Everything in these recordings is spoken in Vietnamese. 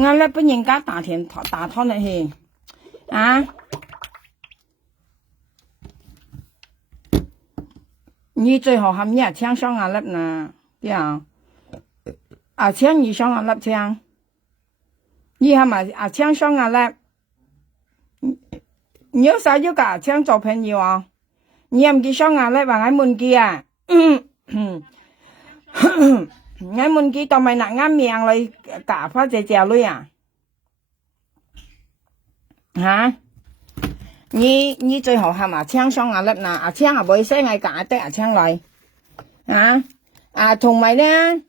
我咧俾人家打湯嚟去啊！你最好含嘢槍上牙粒呢？對啊，啊槍你上牙粒槍，你係咪啊槍上牙粒？你有啥要架槍做朋友啊？你唔記上牙粒話我悶記啊？我悶記當咪拿啱命嚟打發隻隻女啊？吓？你最好係嘛槍上牙粒嗱，啊槍啊冇聲係假的啊槍嚟啊同埋咧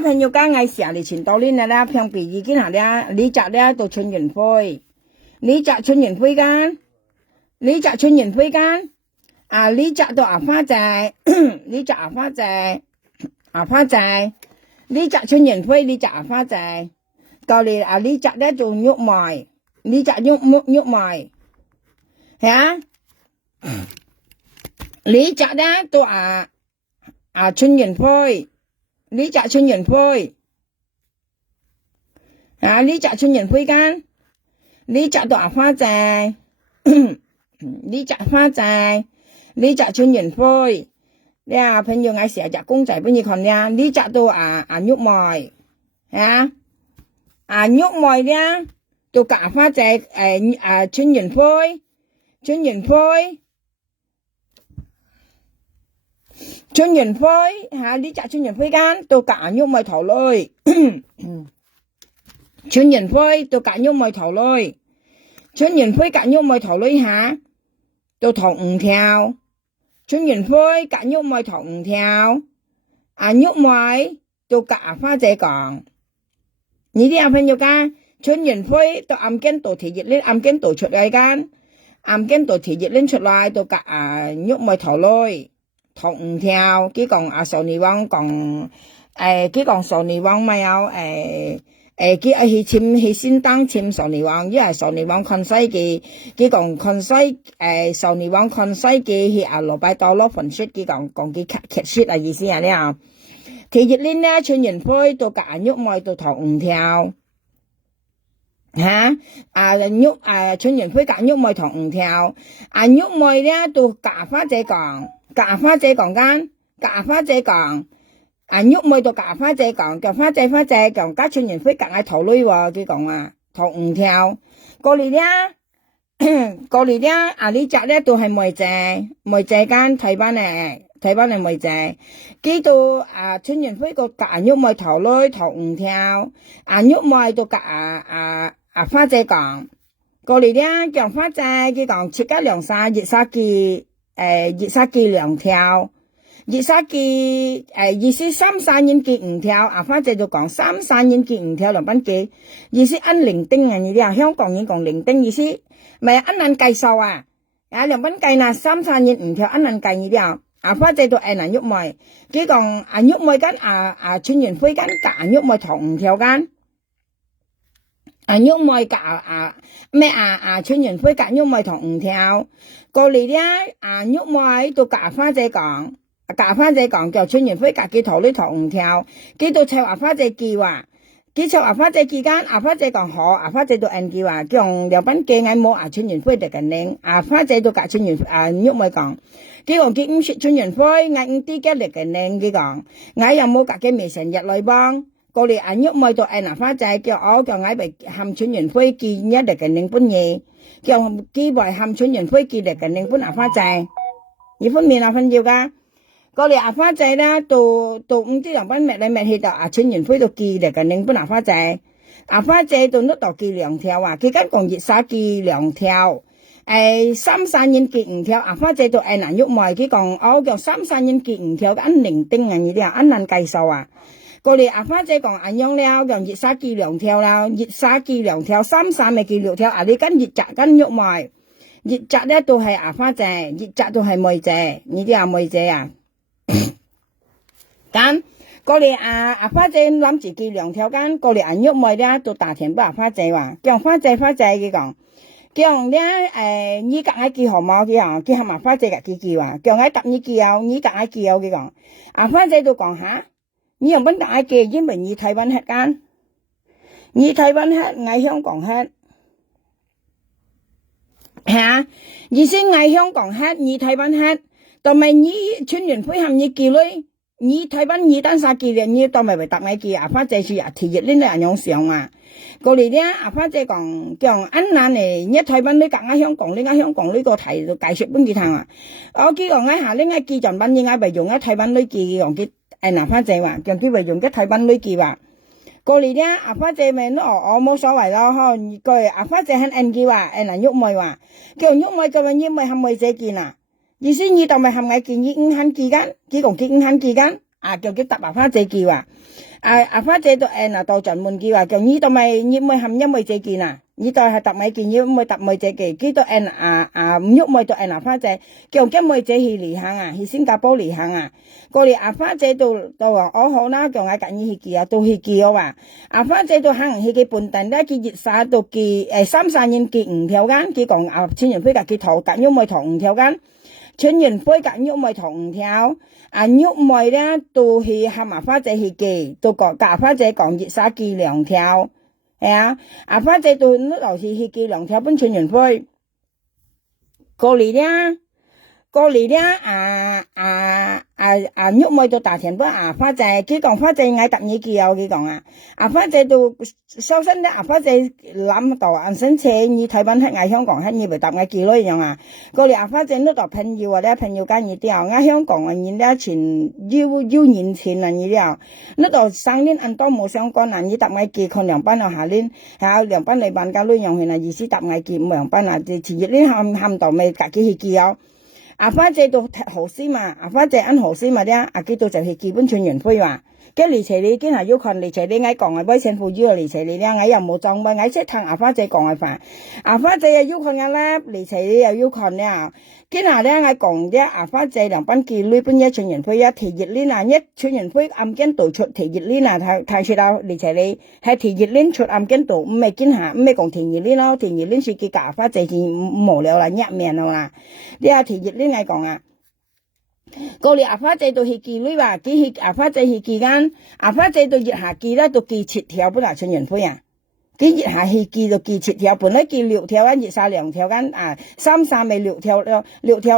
朋友間嗌成嚟前到呢啦，平時已經係咧，你摘咧到春園灰，你摘春園灰間，你摘春園灰間，啊你摘到牙花仔，你摘牙花仔，牙花仔，你摘春園灰，你摘牙花仔，到嚟啊你摘咧做郁埋，你摘郁埋。吓，你摘咧到春園灰，你摘春園灰，啊你摘春園灰間，你摘到花仔，你摘花仔，你摘春園灰，你啊朋友嗌成隻公仔俾你看咧，你摘到郁埋，郁埋咧到夾花仔春園灰。春園灰吓，你摘春園灰間到夾郁埋頭女，春園灰到夾郁埋頭女，春園灰夾郁埋頭女吓，到頭五條，春園灰夾郁埋頭五條，郁埋到夾花仔講，你啲朋友間春園灰到暗間到鐵葉呢，暗間到出嚟間。暗間到鐵葉拎出來到夾郁埋頭女，頭五條，佢講少年王講，佢講少年王咪有佢去簽去先當簽少年王，因為少年王看西嘅，佢講看西少年王看西嘅去羅拜多攞份雪，佢講佢劇雪啊意思係呢啊，鐵葉拎呢春園灰到夾郁埋到頭五條。春園灰夾郁埋頭五條，郁埋咧到夾花仔講間，夾花仔講，郁埋到夾花仔講，夾花仔講加春園灰夾喺頭女喎，佢講啊頭五條，過嚟咧，你摘咧都係梅仔間睇翻嚟梅仔，幾到春園灰個夾郁埋頭女頭五條，郁埋到夾花仔講，過嚟咧講花仔佢講切加兩沙熱沙機兩條，熱沙機意思三沙人機五條，花仔就講三沙人機五條兩班機，意思按零丁啊，你啲香港人講零丁意思，咪按人計數啊，兩班計嗱三沙人五條按人計你啲花仔就按人郁埋，佢講郁埋間春園灰間夾郁埋頭五條間。郁埋夾春園灰夾郁埋頭五條，過嚟咧郁埋到夾花仔講叫春園灰夾幾頭呢頭五條，幾到湊花仔叫啊，幾湊花仔叫間花仔講好，花仔到按叫啊，叫兩班機嗌冇春園灰特緊領，花仔到夾春園郁埋講，幾講幾唔識春園灰嗌唔啲嘅特緊領，幾講嗌又冇夾嘅未成日嚟幫。過嚟郁埋到花仔叫我叫嗌被含春園灰見一嚟嘅領本嘢，叫幾為含春園灰見嚟嘅領本花仔，呢方面分要噶。過嚟花仔咧到唔知兩班咩嚟咩去到春園灰到見嚟嘅領本花仔，花仔到呢度見兩條佢間講熱沙見兩條，三山人見五條，花仔到郁埋佢講我叫三山人見五條按零丁啊，呢啲按人計數啊。過嚟花仔講樣了，用熱沙機兩條啦，熱沙機兩條，三沙咪機六條，你跟熱扎跟郁埋，熱扎咧都係花仔，熱扎都係梅仔，呢啲梅仔啊。咁過嚟花仔諗住機兩條間，過嚟郁埋咧到大田不花仔話，叫花仔佢講，叫咧你夾喺機號冇嘅，佢係咪花仔嘅機話，叫喺搭你機有，你夾喺機有嘅講，花仔都講吓。你用本大嘅因為你台灣黑間，你台灣黑，我香港黑，吓，意思我香港黑，你台灣黑，同埋你村員配合你記女，你台灣你單殺記咧，你當咪答我記阿發姐是啊，提日呢兩樣上啊，過嚟咧阿發姐講安那呢，你台灣女夾我香港，你我香港女個題就解釋本幾趟啊，我記講我下呢我記盡班嘢我咪用一台灣女記講嘅，阿發姐話講佢咪用嘅台灣女記話。過嚟咧，阿花姐咪我冇所謂咯，嗬。佢阿花姐很恩記話，嗱喐妹話，叫喐妹咁樣喐妹係咪這件啊？意思你當咪係咪建議五肯記間，幾講幾五肯記間，叫佢答阿花姐記話，阿花姐都嗱到盡門記話，叫你當咪喐妹係因為這件啊？你當係答咪建議唔會答咪這件，幾多唔喐妹都阿花姐，叫佢妹姐去離行啊，去新加坡離行啊。過嚟阿花姐都話我好啦，叫我揀意去記啊，都去記我話，阿花姐都肯去記半頓啦，記熱晒到記33年記5條間，記講村員飛格記頭揀喐妹頭5條間，村員飛格喐妹頭5條，喐妹咧都去喊阿花姐去記，都講阿花姐講熱晒記2條。係啊，阿花姐到嗰度去記2條本村員飛，過嚟咧，喐妹到大田不阿花姐，佢講花姐嗌答你記啊，佢講啊，阿花姐到收身咧，阿花姐諗到安生車，你台灣黑嗌香港黑，你咪答我記咯樣啊，過嚟阿花姐嗰度朋友啊咧，朋友間你掉，嗌香港啊，你咧前要年前啊，你掉，嗰度上年按多冇相關啊，你答我記，看2班啊下年，係2班嚟班加女樣去啊，意思答我記2班啊，前日呢喊到咪自己去記啊。阿花姐到河絲嘛，阿花姐按河絲嘛啲，阿基到就係基本村員飛話，跟離齊你，跟係要看離齊你，我講係威勝負要離齊你咧，我又冇裝咪，我識聽阿花姐講嘅話，阿花姐又要看我啦，離齊你又要看咧，跟下咧我講啲阿花姐2班記女本一村員飛一提熱呢嗱，一村員飛暗間度出提熱呢嗱，睇出到離齊你係提熱呢出暗間度，唔係跟下唔係講提熱呢咯，提熱呢是記阿花姐是無聊啦，一面啦，你阿提熱呢我講啊。過嚟阿花姐到去記女話，記去阿花姐去記間，阿花姐到熱下記啦，到記7條本來村員飛啊，記熱下去記到記7條，本來記6條間，熱晒2條間，33咪6條啦，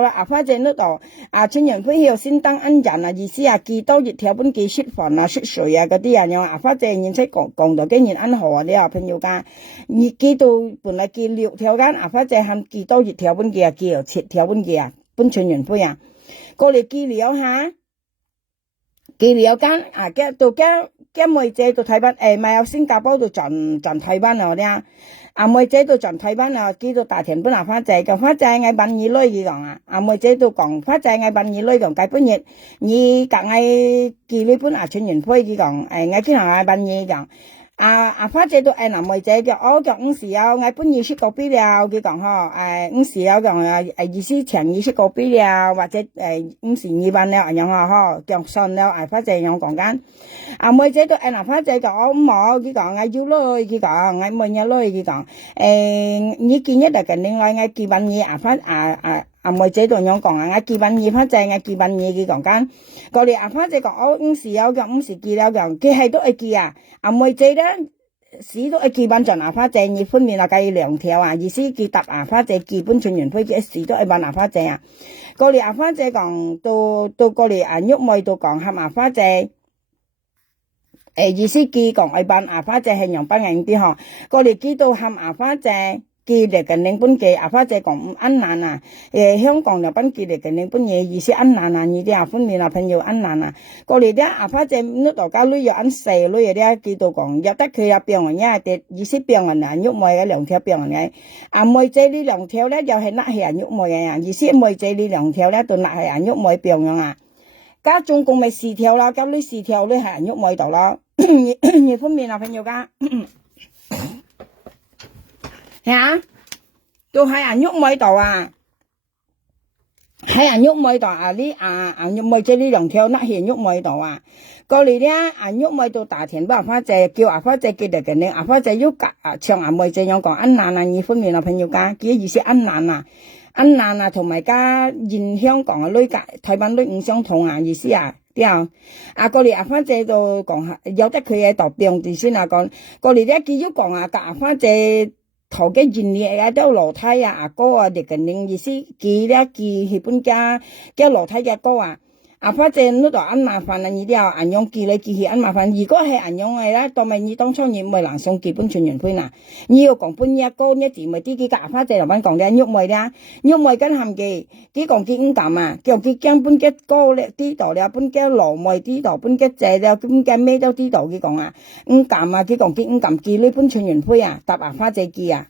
阿花姐嗰度村員飛又先當恩人啊，意思啊記多熱條本記雪飯啊、雪水啊嗰啲啊，讓阿花姐認識講到竟然恩河啊，你話朋友間，你記到本來記6條間，阿花姐喊記多熱條本記啊，記又7條本記啊，本村員飛啊。過嚟記了下，記了間到妹姐到台灣，咪有新加坡到轉台灣啊啲阿妹姐到轉台灣啊，記到大田本阿花姐，個花姐嗌扮二女佢講啊，阿妹姐到講花姐嗌扮二女講解本日，你隔嗌記女本村員飛佢講，嗌經常嗌扮嘢講。阿花姐都男妹姐叫我叫5時啊，我本意識過邊了，佢講嗬，5時啊講意思前意識過邊了，或者5時2班了樣啊嗬，講信了阿花姐樣講緊，阿妹姐都阿花姐講我冇，佢講我要女，佢講我冇嘢女，佢講你見一日嘅另外我記班嘢阿妹姐都樣講啊，我記班嘢花姐我記班嘢佢講緊，過嚟阿花姐講我5時啊講5時記了講，佢係都係記啊。阿妹姐咧，屎都一記班就阿花姐，你分面啊計2條啊，意思記答阿花姐基本村員飛嘅屎都係扮阿花姐啊。過嚟阿花姐講到過嚟喐妹到講喊阿花姐，意思記講係扮阿花姐係樣班人啲嗬，過嚟記到喊阿花姐。記嚟嘅領本嘅阿花姐講唔安難啊，香港入班記嚟嘅領本嘢意思安難啊，你啲分面啊朋友安難啊，過嚟啲阿花姐嗰度家女又安細女又啲記到講入得佢入病人嘅，意思病人啊喐妹嘅2條病人嘅，阿妹姐呢2條咧又係甩起人喐妹嘅啊，意思妹姐呢2條咧都甩起人喐妹病人啊，加總共咪4條啦，加呢4條咧係人喐妹度啦，你分面啊朋友家。吓，都係人喐妹度啊，係人喐妹度啊！呢喐妹姐呢2條甩起人喐妹度啊！過嚟咧，人喐妹到大田不阿花姐叫阿花姐記得嘅你，阿花姐要唱阿妹姐樣講安難啊，二分面啊朋友家，幾意思安難啊，同埋加現香港嘅女台灣女唔相同啊，意思啊，對啊，過嚟阿花姐就講下，有得佢喺度病住先啊講，過嚟咧繼續講啊，阿花姐頭嘅原理啊，都樓梯啊，阿哥啊，啲嘅另意思，記去本家嘅樓梯嘅歌啊。阿花姐嗰度按麻煩啊，你啲啊，按用記嚟記去按麻煩。如果係按用嘅咧，當咪你當初你唔係能送基本全員配嗱，你要講本一歌一字咪啲幾阿花姐落班講嘅喐咪啦，喐咪跟含嘅，幾講幾咁撳啊，叫幾將本嘅歌咧啲度咧，本嘅羅咪啲度，本嘅借咧，本嘅咩都啲度幾講啊，咁撳啊，幾講幾咁撳記呢本全員配啊，搭阿花姐記啊。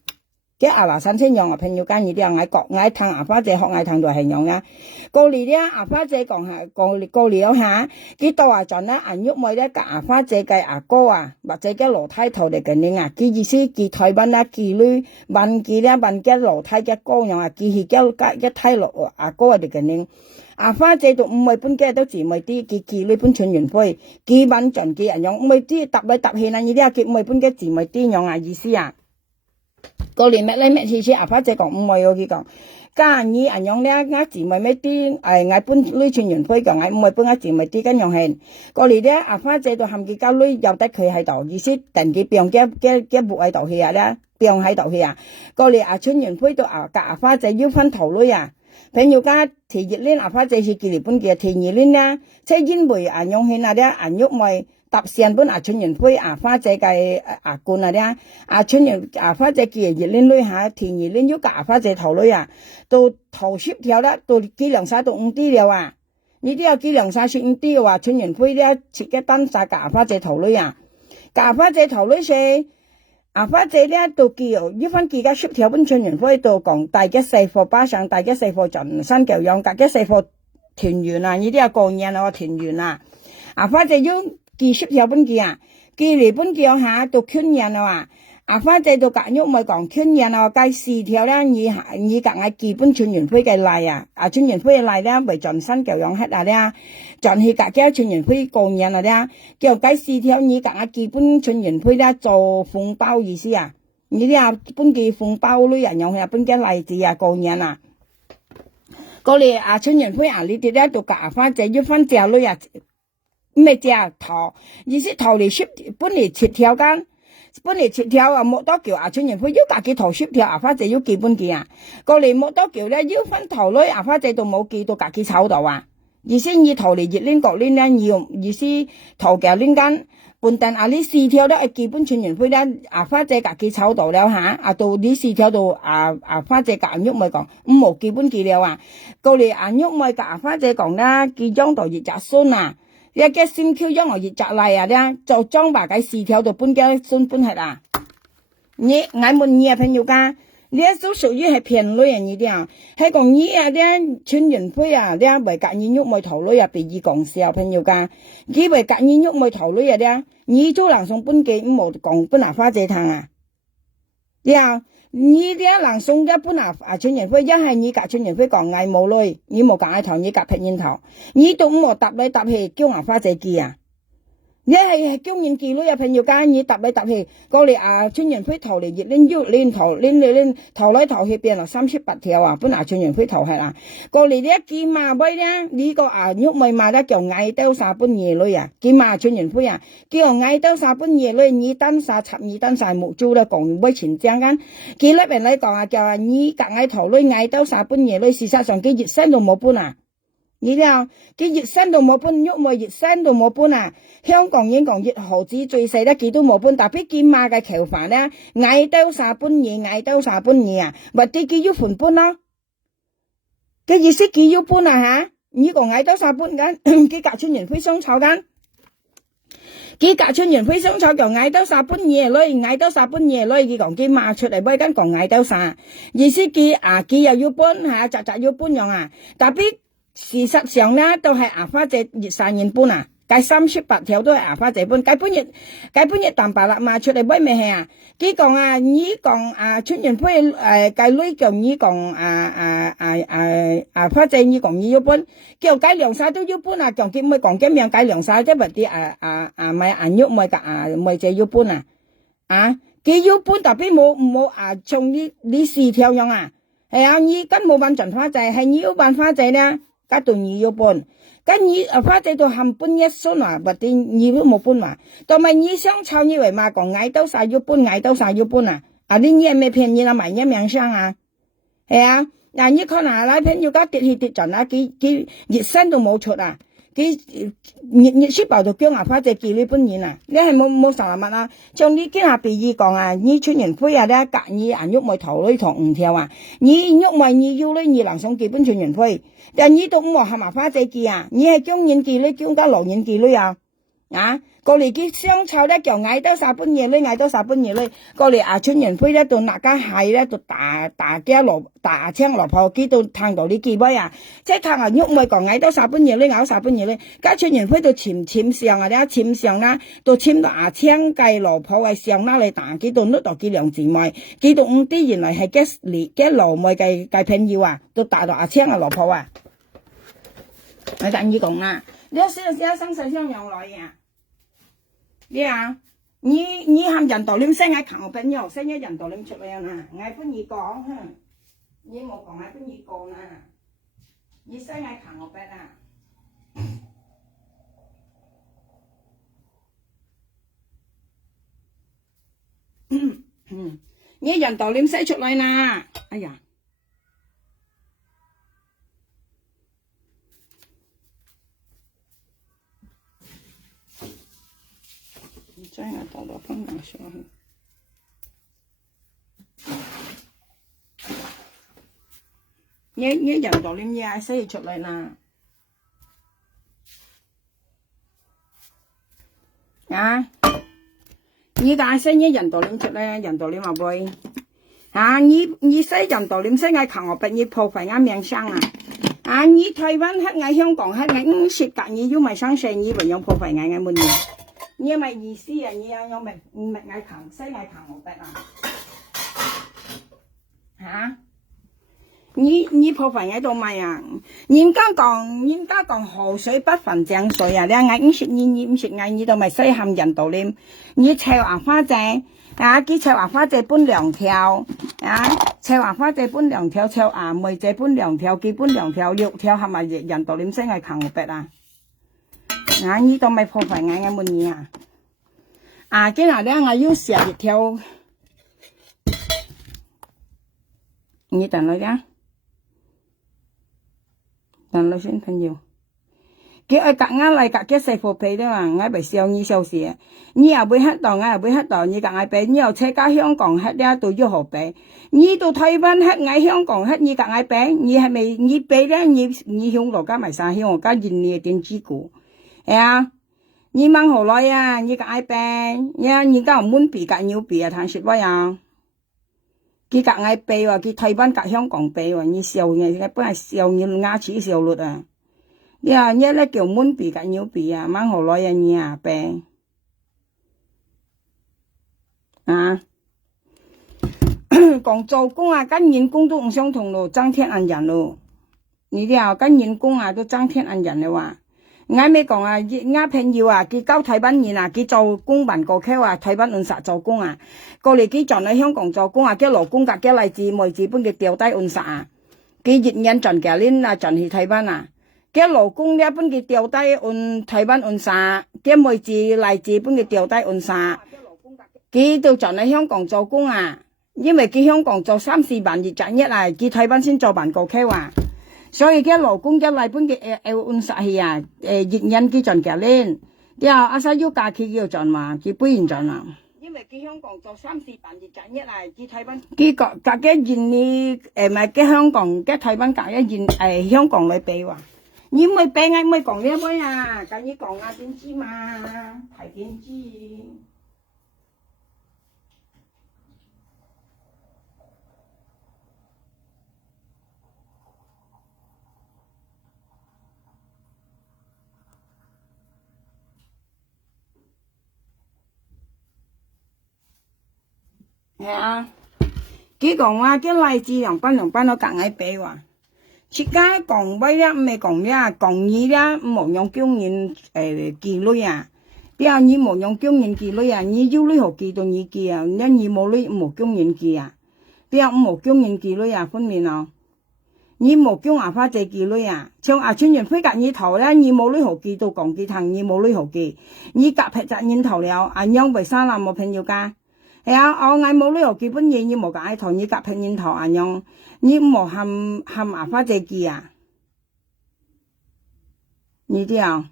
cái là sản sinh用啊，朋友間呢啲啊，嗌聽阿花姐學嗌聽就係用啊。過嚟咧，阿花姐講下過嚟下，幾多啊陣咧，人喐咪咧，阿花姐嘅阿哥啊，或者嘅樓梯頭嚟嘅你啊，佢意思佢台灣啦，佢女問佢咧問嘅樓梯嘅歌樣啊，佢係嘅一梯落阿哥嚟嘅你。阿花姐就唔係本嘅都自咪啲，佢女本全員配，佢問盡佢人用，唔係啲搭嚟搭去啦，呢啲啊，佢唔係本嘅自咪啲樣啊意思啊。過年咩咧咩次阿花姐講唔係佢講，家人人用咧呃字咪咩啲嗌搬女全員配嘅嗌唔係搬呃字咪啲跟用係，過年咧阿花姐就含佢家女由得佢喺度，意思定佢病嘅部喺度去啊咧，病喺度去啊，過年阿全員配到阿花姐要分頭女啊，朋友家提熱鏈阿花姐是幾年半嘅提熱鏈啦，即係因為人用起啊咧人喐咪。搭線本阿春元配阿花姐嘅阿冠啊啲阿春元阿花姐嘅熱戀女下田熱戀喐阿花姐頭女啊，到頭協調啦，到幾兩晒到5啲了啊，呢啲有幾兩晒算5啲嘅話，春元配咧切一單晒阿花姐頭女啊，阿花姐頭女時阿花姐咧到叫呢番幾家協調本春元配到講大嘅細貨巴上大嘅細貨盡新舊樣大嘅細貨團圓啊，呢啲有過年啊團圓啊，阿花姐要記識條本記啊，記嚟本記下到圈人啊嘛，阿花姐到隔喐咪講圈人啊，計4條啦，你隔嗌記本全員配嘅例啊，全員配嘅例咧為盡新舊樣黑啊咧，盡去隔嘅全員配過人啊咧，叫計4條你隔嗌記本全員配咧做紅包意思啊，你啲啊本記紅包女人用係本嘅例子啊過人啊，過嚟全員配啊呢啲咧到隔阿花姐要分隻女啊。咩只頭，意思頭嚟本嚟切條間，本嚟切條啊，冇多叫阿春人配，要隔幾頭切條，阿花姐要記本記啊，過嚟冇多叫咧，要分頭女，阿花姐都冇記到隔幾炒度啊，意思以頭嚟熱鏈角鏈咧，要意思頭嘅鏈間，半定啊呢4條都係基本春人配咧，阿花姐隔幾炒度了吓，到呢4條度阿花姐隔喐咪講，冇基本記了啊，過嚟喐咪隔阿花姐講啦，記張度熱扎孫啊。一個先挑咗我熱雜嚟啊咧，就裝把cái 4條就搬嘅손搬係啦。你嗌問你啊朋友家，呢一種屬於係騙女人呢啲啊，係講你啊啲全人配啊啲為隔你喐咪頭女啊被意講笑朋友家，以為隔你喐咪頭女啊啲，你做人送搬嘅唔冇講搬阿花姐탕啊，呀。你啲人送一般全人配，一係你隔全人配講嗌冇女，你冇隔嗌頭，你隔劈煙頭，你都唔冇搭嚟搭去叫阿花姐記啊！一係叫人記女啊，朋友間你搭嚟搭去，過嚟全人配頭嚟熱拎腰拎頭嚟頭去變落38條啊！本全人配頭係啦，過嚟呢記馬威咧，呢個喐咪馬咧叫嗌兜沙本夜女啊，記馬全人配啊，叫嗌兜沙本夜女，你單沙插你單沙木珠啦，講威前正間，記粒人嚟講啊，叫你隔嗌頭女嗌兜沙本夜女，事實上佢熱身都冇搬啊！你睇佢熱身都冇搬，喐咪熱身都冇搬啊！香港人講熱號子最細咧，佢都冇搬，特別見馬嘅橋飯咧，嗌兜沙搬嘢，嗌兜沙搬嘢啊！或者佢要盤搬咯，嘅意思佢要搬啊吓！呢個嗌兜沙搬緊，佢隔春人配雙炒緊，佢隔春人配雙炒就嗌兜沙搬嘢女，嗌兜沙搬嘢女，佢講佢馬出嚟威緊講嗌兜沙，意思佢又要搬吓，集要搬樣啊！特別事實上咧，都係阿花姐熱晒人搬啊，計38條都係阿花姐搬，計半日淡白啦嘛，出嚟威咩係啊？佢講你講春人配計女叫你講花姐你講你要搬，叫計兩晒都要搬啊，叫佢唔係講咁樣計兩晒，即係話啲咪喐咪咪姐要搬啊，佢要搬特別冇從呢4條樣啊，係啊，你根冇揾盡花姐，係你要揾花姐咧。甲到2月半，甲2或者到含半月孙啊，或者2月冇半嘛，同埋2雙秋以為嘛講捱到3月半，捱到3月半啊，啊你也沒騙你啦，買一名聲啊，係啊，嗱你可能那邊要甲跌去跌盡啊，佢熱身都冇出啊。佢熱書包就叫我花隻幾呢半年啊！你係冇啥物啊？像你今下俾伊講啊，你春年灰啊咧，隔你啊喐咪頭呢同唔跳啊！你喐咪你要呢，你能上幾本春年灰？但你都唔話係嘛花隻幾啊？你係中年幾呢？叫家老年幾呢啊？啊！過嚟佢雙臭咧，就捱到3半夜呢，捱到3半夜呢。過嚟啊春年灰咧，到那家係咧，就大家大青落鋪，幾到撐到你幾位啊？即係撐啊喐咪講捱到3半夜呢，捱到3半夜呢。家春年灰到潛上啊，咧潛上啦，到潛到啊青計落鋪嘅上啦嚟打，幾到碌到幾兩字妹，幾到5啲原來係幾羅妹計朋友啊，都打到啊青啊落鋪啊！我等你講啦，你有時生細聲用來呀？你啊，你含人道念聲喺求朋友，聲一人道念出嚟啊！嗌本兒講，你冇講嗌本兒講啊！你聲喺求朋啊！你人道念聲出嚟啦！哎呀！真係到到碰到上去，你人道念嘢係寫出嚟啦，啊！你大聲啲人道念出嚟，人道念話背，啊！你寫人道念聲係求我畢業破費啱名聲啊！啊！你台灣黑嗌香港黑嗌蝕格，你要咪生成你咪用破費嗌嗌滿嘢。你咪意思啊？你有咪唔係嗌強西嗌強我得啊？嚇！你破費喺度咪啊？人家講河水不犯井水啊！你嗌唔食你唔食嗌你度咪西含人道念？你扯華花仔啊！佢扯華花仔搬兩條啊！扯華花仔搬兩條，扯華梅仔搬兩條，佢搬兩條6條係咪人道念西嗌強我得啊？啊！呢度咪破費嗌滿嘢啊！啊！今日咧我要寫一條，你等我呀，等我先朋友。叫我夾硬嚟夾嘅細貨皮咧嘛，我咪笑你笑死。你又會黑道，我又會黑道，你夾硬俾，你又車架香港黑咧到要何俾？你到台灣黑嗌香港黑，你夾硬俾，你係咪你俾咧？你向羅家咪晒向我家現你點知故？係啊，你問好耐啊，你個愛病呀，你家滿鼻夾牛鼻啊，談實話呀，佢夾愛鼻喎，佢台灣夾香港鼻喎，你笑嘅，本係笑你牙齒笑率啊，呀，你咧叫滿鼻夾牛鼻啊，問好耐啊，你啊病啊，講做工啊，跟人工都唔相同咯，爭天眼人咯，你啲啊跟人工啊都爭天眼人嘅話。啱咩講啊？啱朋友啊，佢交台灣人啊，佢做公民過橋啊，台灣按實做工啊，過嚟佢轉喺香港做工啊，佢勞工格嘅例子妹子本佢掉低按實啊，佢熱人轉嘅呢啊轉去台灣啊，佢勞工呢本佢掉低按台灣按實，佢妹子例子本佢掉低按實，佢都轉喺香港做工啊，因為佢香港做3-4萬月賺一啊，佢台灣先做辦過橋啊。所以嘅勞工嘅嚟本嘅按實係啊，熱人佢賺嘅咧，然後阿細要假期要賺嘛，佢不願賺啊。因為佢香港做3-4萬月賺一啊，佢台灣佢隔嘅現你咪嘅香港嘅台灣隔一現香港嚟比話，你唔會比嗌唔會講呢杯啊，咁你講啊點知嘛，係點知？係啊，佢講話啲例子兩班都夾硬比話，切家講威咧唔係講咩啊，講二咧冇用經驗記錄啊，邊有你冇用經驗記錄啊？你要你學記到你記啊，你冇你冇經驗記啊，邊有冇經驗記錄啊？分面啊，你冇叫阿花姐記女啊，像阿春元飛隔你頭咧，你冇女學記到講記堂，你冇女學記，你夾劈責人頭了，阿樣為啥啦冇朋友家？係啊，我嗌冇女學記本嘢，你冇夾頭，你夾劈人頭阿樣，你冇喊阿花姐記啊？你啲啊？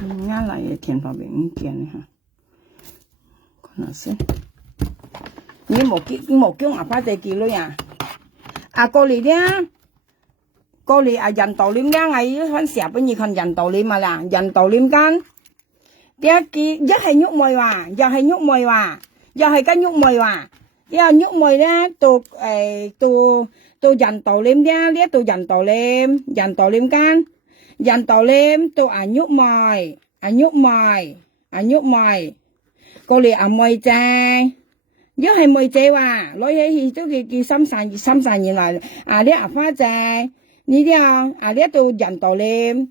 啱嚟嘅天花板見哈，可能是。你冇叫阿花姐記女啊？啊過嚟咧，過嚟啊人道念咧，我翻成本你看人道念嘛啦，人道念間，點記一係郁妹話，又係郁妹話，又係跟郁妹話，又郁妹咧到人道念咧，呢到人道念間，人道念到啊郁妹，過嚟啊妹仔。如果係妹仔話，攞起都叫三散熱來，啊呢阿花仔，呢啲啊呢度人道念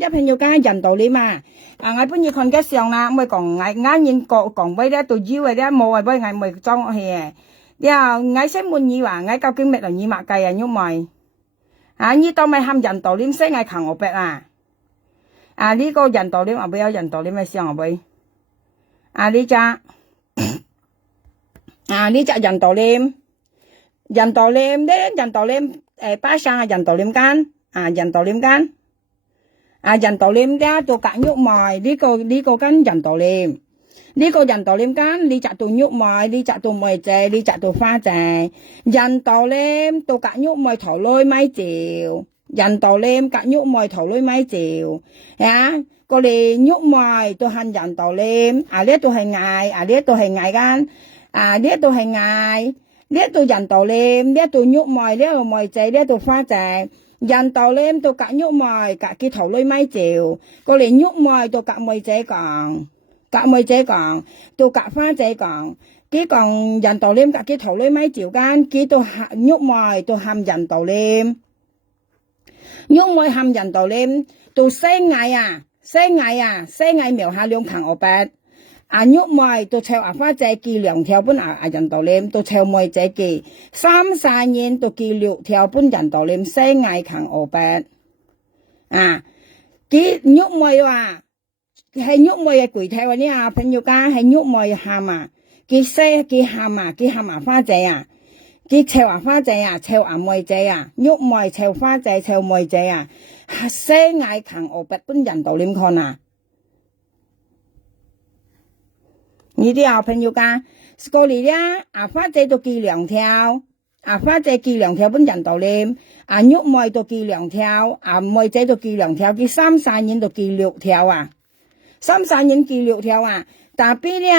一朋友間人道念啊，啊我本要看嘅上啦，咪講我啱應講俾咧，到以為咧冇話俾我咪裝起嘅，又我先滿意話，我究竟乜嚟以物計啊，因為啊呢度咪喊人道念先係求我白啊，啊呢個人道念啊，俾有人道念咪上我俾，啊呢隻。啊！呢隻人道念咧，巴生啊，人道念間，人道念咧，到隔郁埋呢個跟人道念，呢個人道念間，呢隻到郁埋，呢隻到妹仔，呢隻到花仔，人道念到隔郁埋頭女咪照，人道念隔郁埋頭女咪照，啊！過嚟郁埋到恨人道念，啊呢度係嗌，啊呢度係嗌間。啊！呢一度係嗌，呢一度人道念，呢一度郁埋，呢一度妹仔，呢一度花仔，人道念到隔郁埋，隔佢頭女咪照，過嚟郁埋到隔妹仔講，到隔花仔講，佢講人道念隔佢頭女咪照間，佢到郁埋到喊人道念，郁埋喊人道念到西嗌苗下兩行我白。啊郁埋到湊阿花仔記兩條本人道念，到湊妹仔記3年到記6條本人道念，西嗌強我白啊！記郁埋話係郁埋嘅具體話呢啊朋友家係郁埋喊啊，記喊啊花仔啊，記湊阿花仔啊，湊阿妹仔啊，郁埋湊花仔湊妹仔啊，西嗌強我白本人道念看啊！呢啲朋友家過嚟咧，阿花仔都記兩條，本人道念，阿郁妹都記兩條，阿妹仔都記兩條，記3年都記6條啊，3年記6條啊，但係咧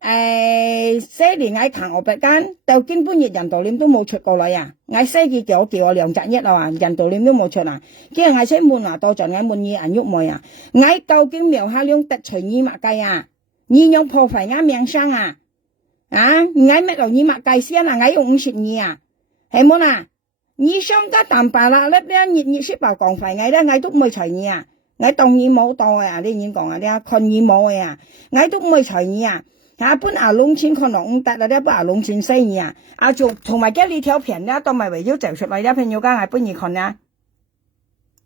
4年嗌行我白間，到根本日人道念都冇出過來啊，嗌4記叫我2隻1啊，人道念都冇出啊，今日嗌4滿啊多陣嗌滿意阿郁妹啊，嗌究竟苗下兩得隨意物計啊！你用破費啱命生啊！啊，嗌咩留意物計先啊！嗌用52啊，係冇啦？你商家淡白啦，呢邊熱說白講費嗌咧，嗌都唔會隨意啊！嗌當然冇當啊！你演講啊，你啊困意冇啊！嗌都唔會隨意啊！啊，本牙窿錢可能唔得啦，呢本牙窿錢4年啊！啊，仲同埋呢條片咧，都咪為咗就出嚟咧，朋友家嗌本意看啊！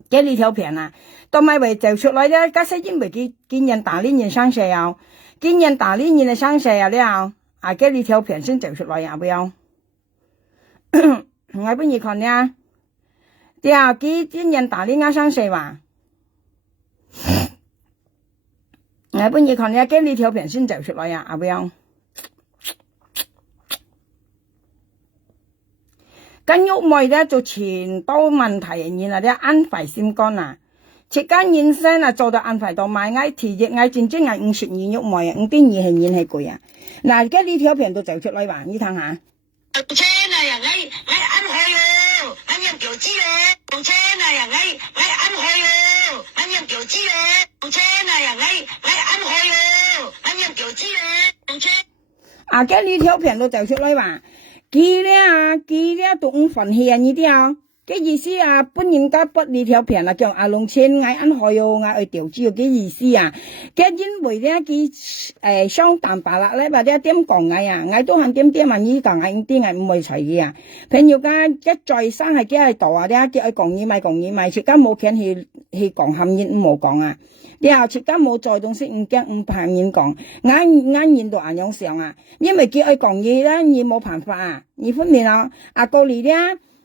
呢條片啊，都咪為就出嚟咧，家先因為見人打呢人生社啊！今年打呢年嘅生世啊，了啊，給你條片先走出來呀，不要，我俾你看呀，對啊，今年打呢啱生世話，我俾你看呀，給你條片先走出來呀，不要，跟郁妹咧做前多問題，然後咧安排先幹啊。切間現身啊，做到安排到買嗌提議嗌戰爭嗌52郁妹啊，5.2係現係貴啊！嗱，而家呢條片都走出來話，你睇下。車啊呀，嗌安開哦，嗌人調子咧，車啊呀，嗌安開哦，嗌人調子咧，車啊呀，嗌安開哦，嗌人調子咧，車。而家呢條片都走出來話，佢咧都唔忿氣啊呢啲啊！ cái意思啊，本人家不呢條片啊，叫阿龍千嗌安開喲，嗌去調資嘅意思啊。嘅因為咧，佢雙蛋白啦咧，或者點講嗌啊，嗌都係點啊，呢個嗌啲嗌唔會隨嘅啊。朋友家一再生係幾喺度啊，咧叫佢講嘢咪講嘢咪，切家冇權去講含言冇講啊。然後切家冇再東西唔驚唔怕人講，啱言到眼樣上啊，因為叫佢講嘢咧，你冇辦法啊，你分明啊，阿哥你咧。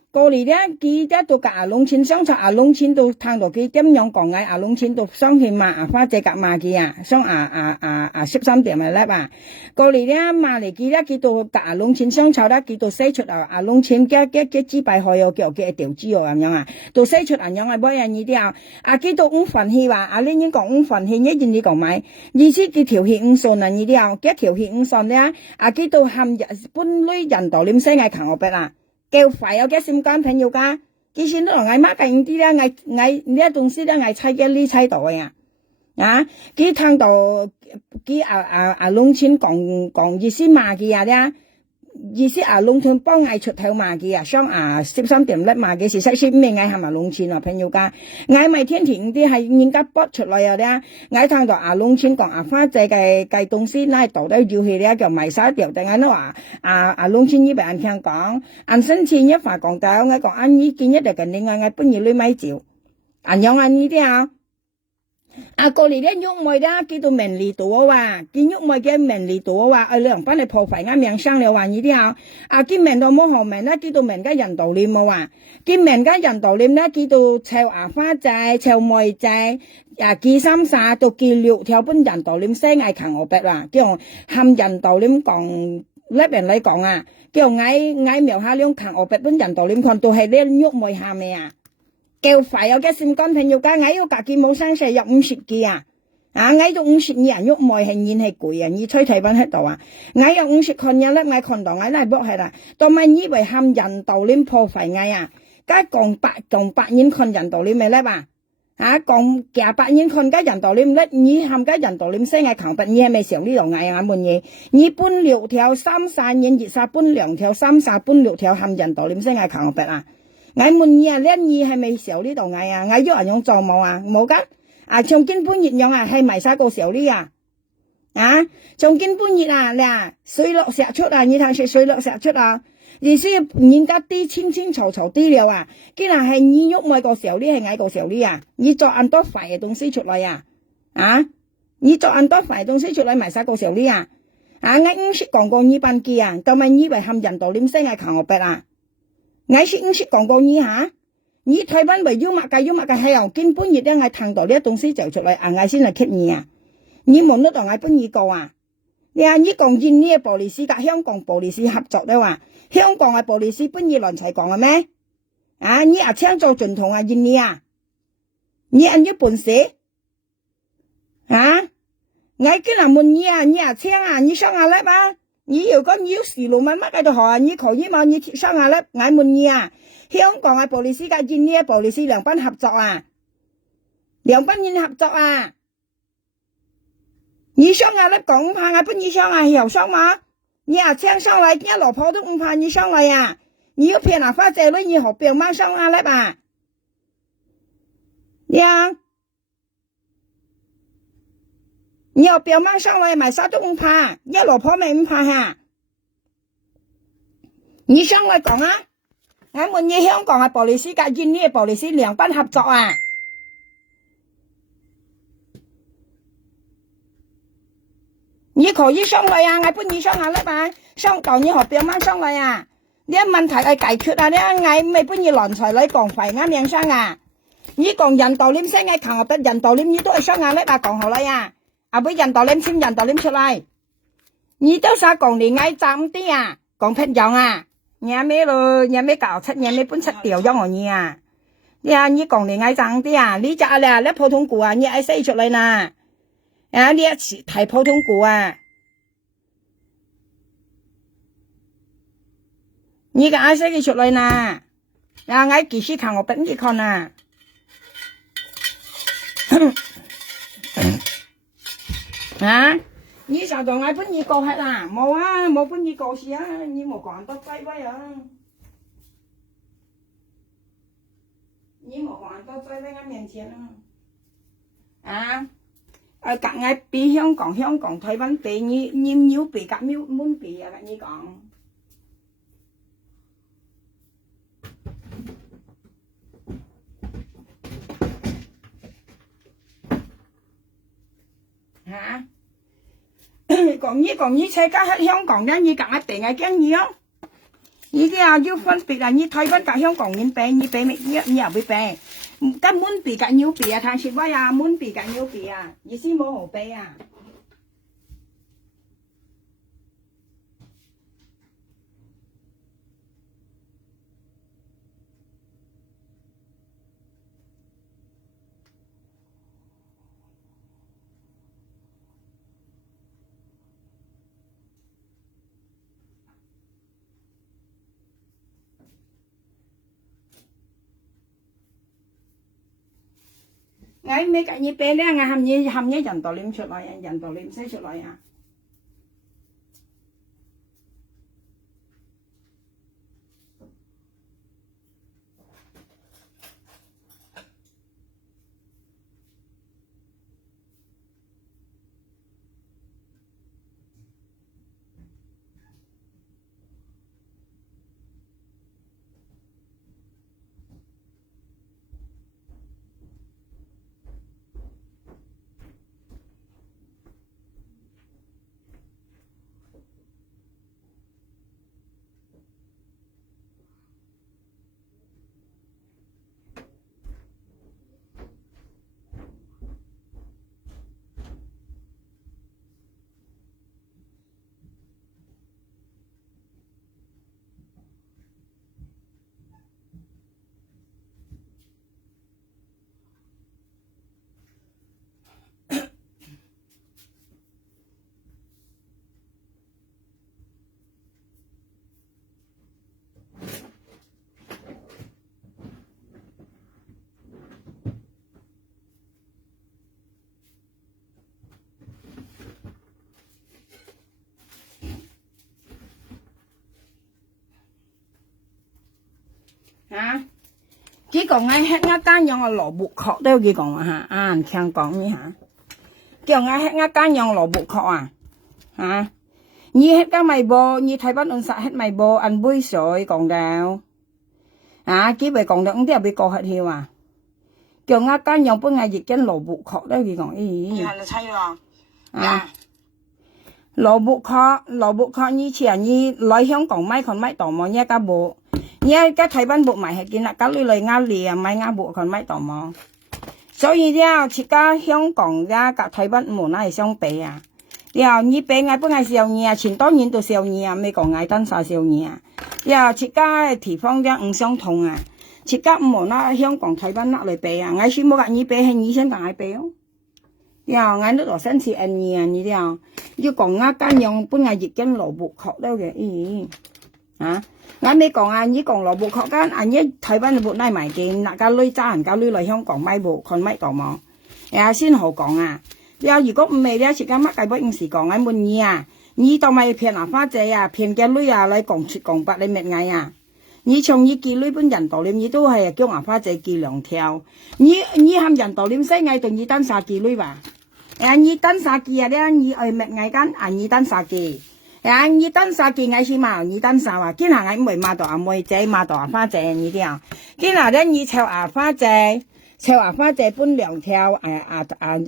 過嚟咧，佢咧到阿龍千相差，阿龍千到聽到佢點樣講嘅，阿龍千到上去罵阿花姐夾罵佢啊，上13點咪叻啊！過嚟咧罵嚟佢咧，佢到阿龍千相差咧，佢到寫出阿龍千嘅支牌號又叫佢調資咁樣啊，到寫出咁樣啊，乜嘢呢啲啊？佢到五分氣話，阿玲英講五分氣，一陣你講咪？意思佢條氣五順啊呢啲啊，幾條氣五順咧？佢到含本來人道點寫嗌強我筆啊！叫快有幾心肝朋友噶，以前都同嗌媽緊啲啦，嗌呢一東西咧，嗌猜嘅呢猜到嘅啊，佢聽到佢阿龍千講意思罵佢啊咧，意思阿龍千幫嗌出頭罵佢啊，想13點叻罵佢，事實上咩嗌係咪龍千啊朋友噶，嗌咪天啲係人家剝出來啊咧，嗌聽到阿龍千講阿花仔嘅東西拉到底要去咧叫埋晒掉，定係都話阿龍千呢邊人聽講，按生前一發講到，嗌講按呢見一定嘅另外嗌半夜女咪照，按樣按呢啲啊。過嚟咧喐妹啦，叫到明利度啊話，見喐妹嘅明利度啊話，兩班嚟破壞啱命生了話呢啲啊，見明到冇學明啦，叫到明家人道念啊話，見明家人道念啦，叫到臭牙花仔、臭妹仔，見三沙到見六條本人道念聲嗌強我逼啦，叫含人道念講呢邊嚟講啊，叫嗌苗下兩強我逼本人道念看到係呢喐妹下面啊。叫快有嘅心肝朋友家矮要隔見冇生勢入50幾啊！矮到50人喐妹係演係攰啊！你吹睇翻喺度啊！矮有50คน人咧，矮看到矮嚟搏係啦，當咪以為含人道念破費矮啊！家講百人看人道念咪叻吧？講夾百人看家人道念叻，你含家人道念聲係強拔，你係咪上呢度矮啊？悶嘢！你搬6條33人熱殺搬2條33搬6條含人道念聲係強拔啊！我問你啊，呢二係咪時候呢度嗌啊？嗌喐人用做冇啊？冇噶。從經半熱樣啊，係咪晒個時候呢啊？從經半熱啊，嗱，水落石出啊，你睇是水落石出啊。而是人家啲清清楚楚啲了啊，既然係你喐每個時候呢，係嗌個時候呢啊？你作咁多壞嘅東西出嚟啊？你作咁多壞嘅東西出嚟，咪晒個時候呢啊？我唔識講過呢班機啊，咁咪以為含人道念聲嗌強我逼啊？我識講過你嚇，你台灣為幽默嘅係由根本熱咧，我聽到呢一東西就出嚟，我先嚟吸你啊！你冇得同我本意講啊！你講印尼嘅玻璃斯甲香港玻璃斯合作咧話，香港嘅玻璃斯本意亂齊講嘅咩？你聽做盡同印尼啊！你一本事我今日問你啊，你聽你上下叻嘛？你如果你要時路乜喺度學，你可以嘛？你上下咧，我問你啊，香港嘅玻璃斯甲印尼嘅玻璃斯兩班合作啊，兩班人合作啊，你上下咧講唔怕，我本你上下又上嘛？你聽上嚟，一老婆都唔怕你上嚟啊！你要騙花姐女，你學表媽上下咧吧？你要表媽上來買啥都唔怕，一老婆咪唔怕吓。你上來講啊，我問你香港嘅玻璃斯甲印尼嘅玻璃斯兩班合作啊，你可以上來啊，我幫你上下啦嘛，上到你學表媽上來啊，呢個問題係解決啊，呢我咪幫你亂財嚟講廢啱命生啊，你講人道念聲嘅強得人道念你都係上下啦嘛，講好啦呀。俾人道念先，人道念出嚟。你都想講你愛爭啲啊，講朋友啊，你咩咯？你咩搞出？你咩搬出掉咗我你啊？你講你愛爭啲啊？你就咧，你普通股啊，你愛寫出嚟啦。你一次睇普通股啊，你個愛寫佢出嚟啦。我繼續看我俾你看啊。你想同我本意過係啦，冇啊，冇本意過事啊，你冇講得乖乖啊。你冇看到在我面前啊！隔硬比香港台灣比你秒比甲秒滿比啊！你講嚇？講你車架喺香港咧，你隔硬比我驚你哦！你啲啊要分別啊，你台灣甲香港人比，你比咩？你又會比？cái muốn bị cả nhiều bị à thằng chị nói à muốn bị cả nhiều bị à gì xí mô hồ bê à ngay mấy cái như bé đấy ngay hầm như dần tổ liêm出來啊，人tổ liêm sẽ出來啊。hả chỉ còn ngay hết ngã cá nhân là lỗ bụng khó đâu gì còn hả anh khen còn như hả kiểu ngay hết ngã cá nhân lỗ bụng khó à hả như hết các mày bò như thấy bắt ơn xạ hết mày bò ăn bươi sỏi còn đào hả chỉ về còn đựng thì bị co hết hiu à kiểu ngã cá nhân bữa ngày dịch chân lỗ bụng khó đâu gì còn ý à lỗ bụng khó như chè như lấy hiống còn mấy còn mấy tỏ mò nha cá bộ nha cái Thái Văn bộ mày hay kia là cá lưới lời ngao lìa mấy ngao bộ còn mấy tỏ mò所以咧只家香港咧甲台灣無那係相比啊，然後你比嗌本來少年啊，前多年都少年啊，美國嗌等晒少年啊，然後只家地方咧唔相同啊，只家無那香港台灣那嚟比啊，嗌全部甲你比係你先甲嗌比哦，然後嗌你落身是安尼啊，你了，要講啊間用本來熱緊蘿蔔殼了嘅，咦啊？我未講啊，你講蘿蔔殼間，啊你台灣部拉埋嘅，那家女揸人家女嚟香港買部，看買到冇？誒先好講啊！又如果唔係咧，時間乜計不應時講，我滿意啊！你當咪騙男花姐啊，騙嘅女啊，你講切講白你咩嗌啊？你從你見女本人道理，你都係叫男花姐見兩條，你喊人道理西嗌對你單殺見女吧？誒你單殺見啊咧，你愛咩嗌間啊？你單殺見。呀，你等啥見嗌先嘛？你等啥啊？今下嗌唔係買到阿妹仔，買到阿花仔呢啲啊？今下咧，你湊阿花仔，湊阿花仔搬兩條，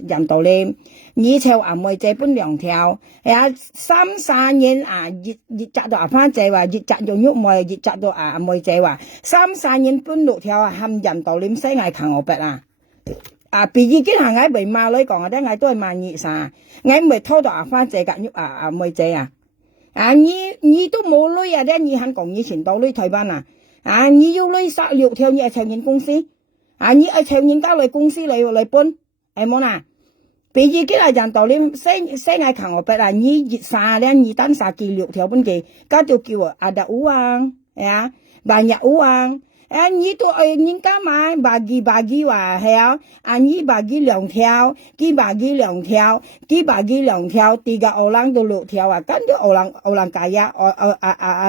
人道理，你湊阿妹仔搬兩條，呀3年啊，熱扎到阿花仔話，熱扎到喐妹，熱扎到阿妹仔話，3年搬6條啊，冚人道理西嗌扛我白啊！啊，畢竟今下嗌唔買女講啊，啲嗌都係1200，嗌唔係拖到阿花仔夾喐阿妹仔啊！啊，你都冇女啊？你肯講以前到女台灣啊？啊，你要女6條，你係請人公司啊？你係請人交嚟公司嚟搬，係冇啦？比如今日人道你西嗌扛我白啊！你熱曬咧，你單殺幾6條本嘅，家就叫阿達烏啊，係啊，萬日烏啊。你都人家買百幾話係啊，你百幾2條，幾百幾2條，幾百幾2條，第個歐郎都6條啊，跟住歐郎價呀，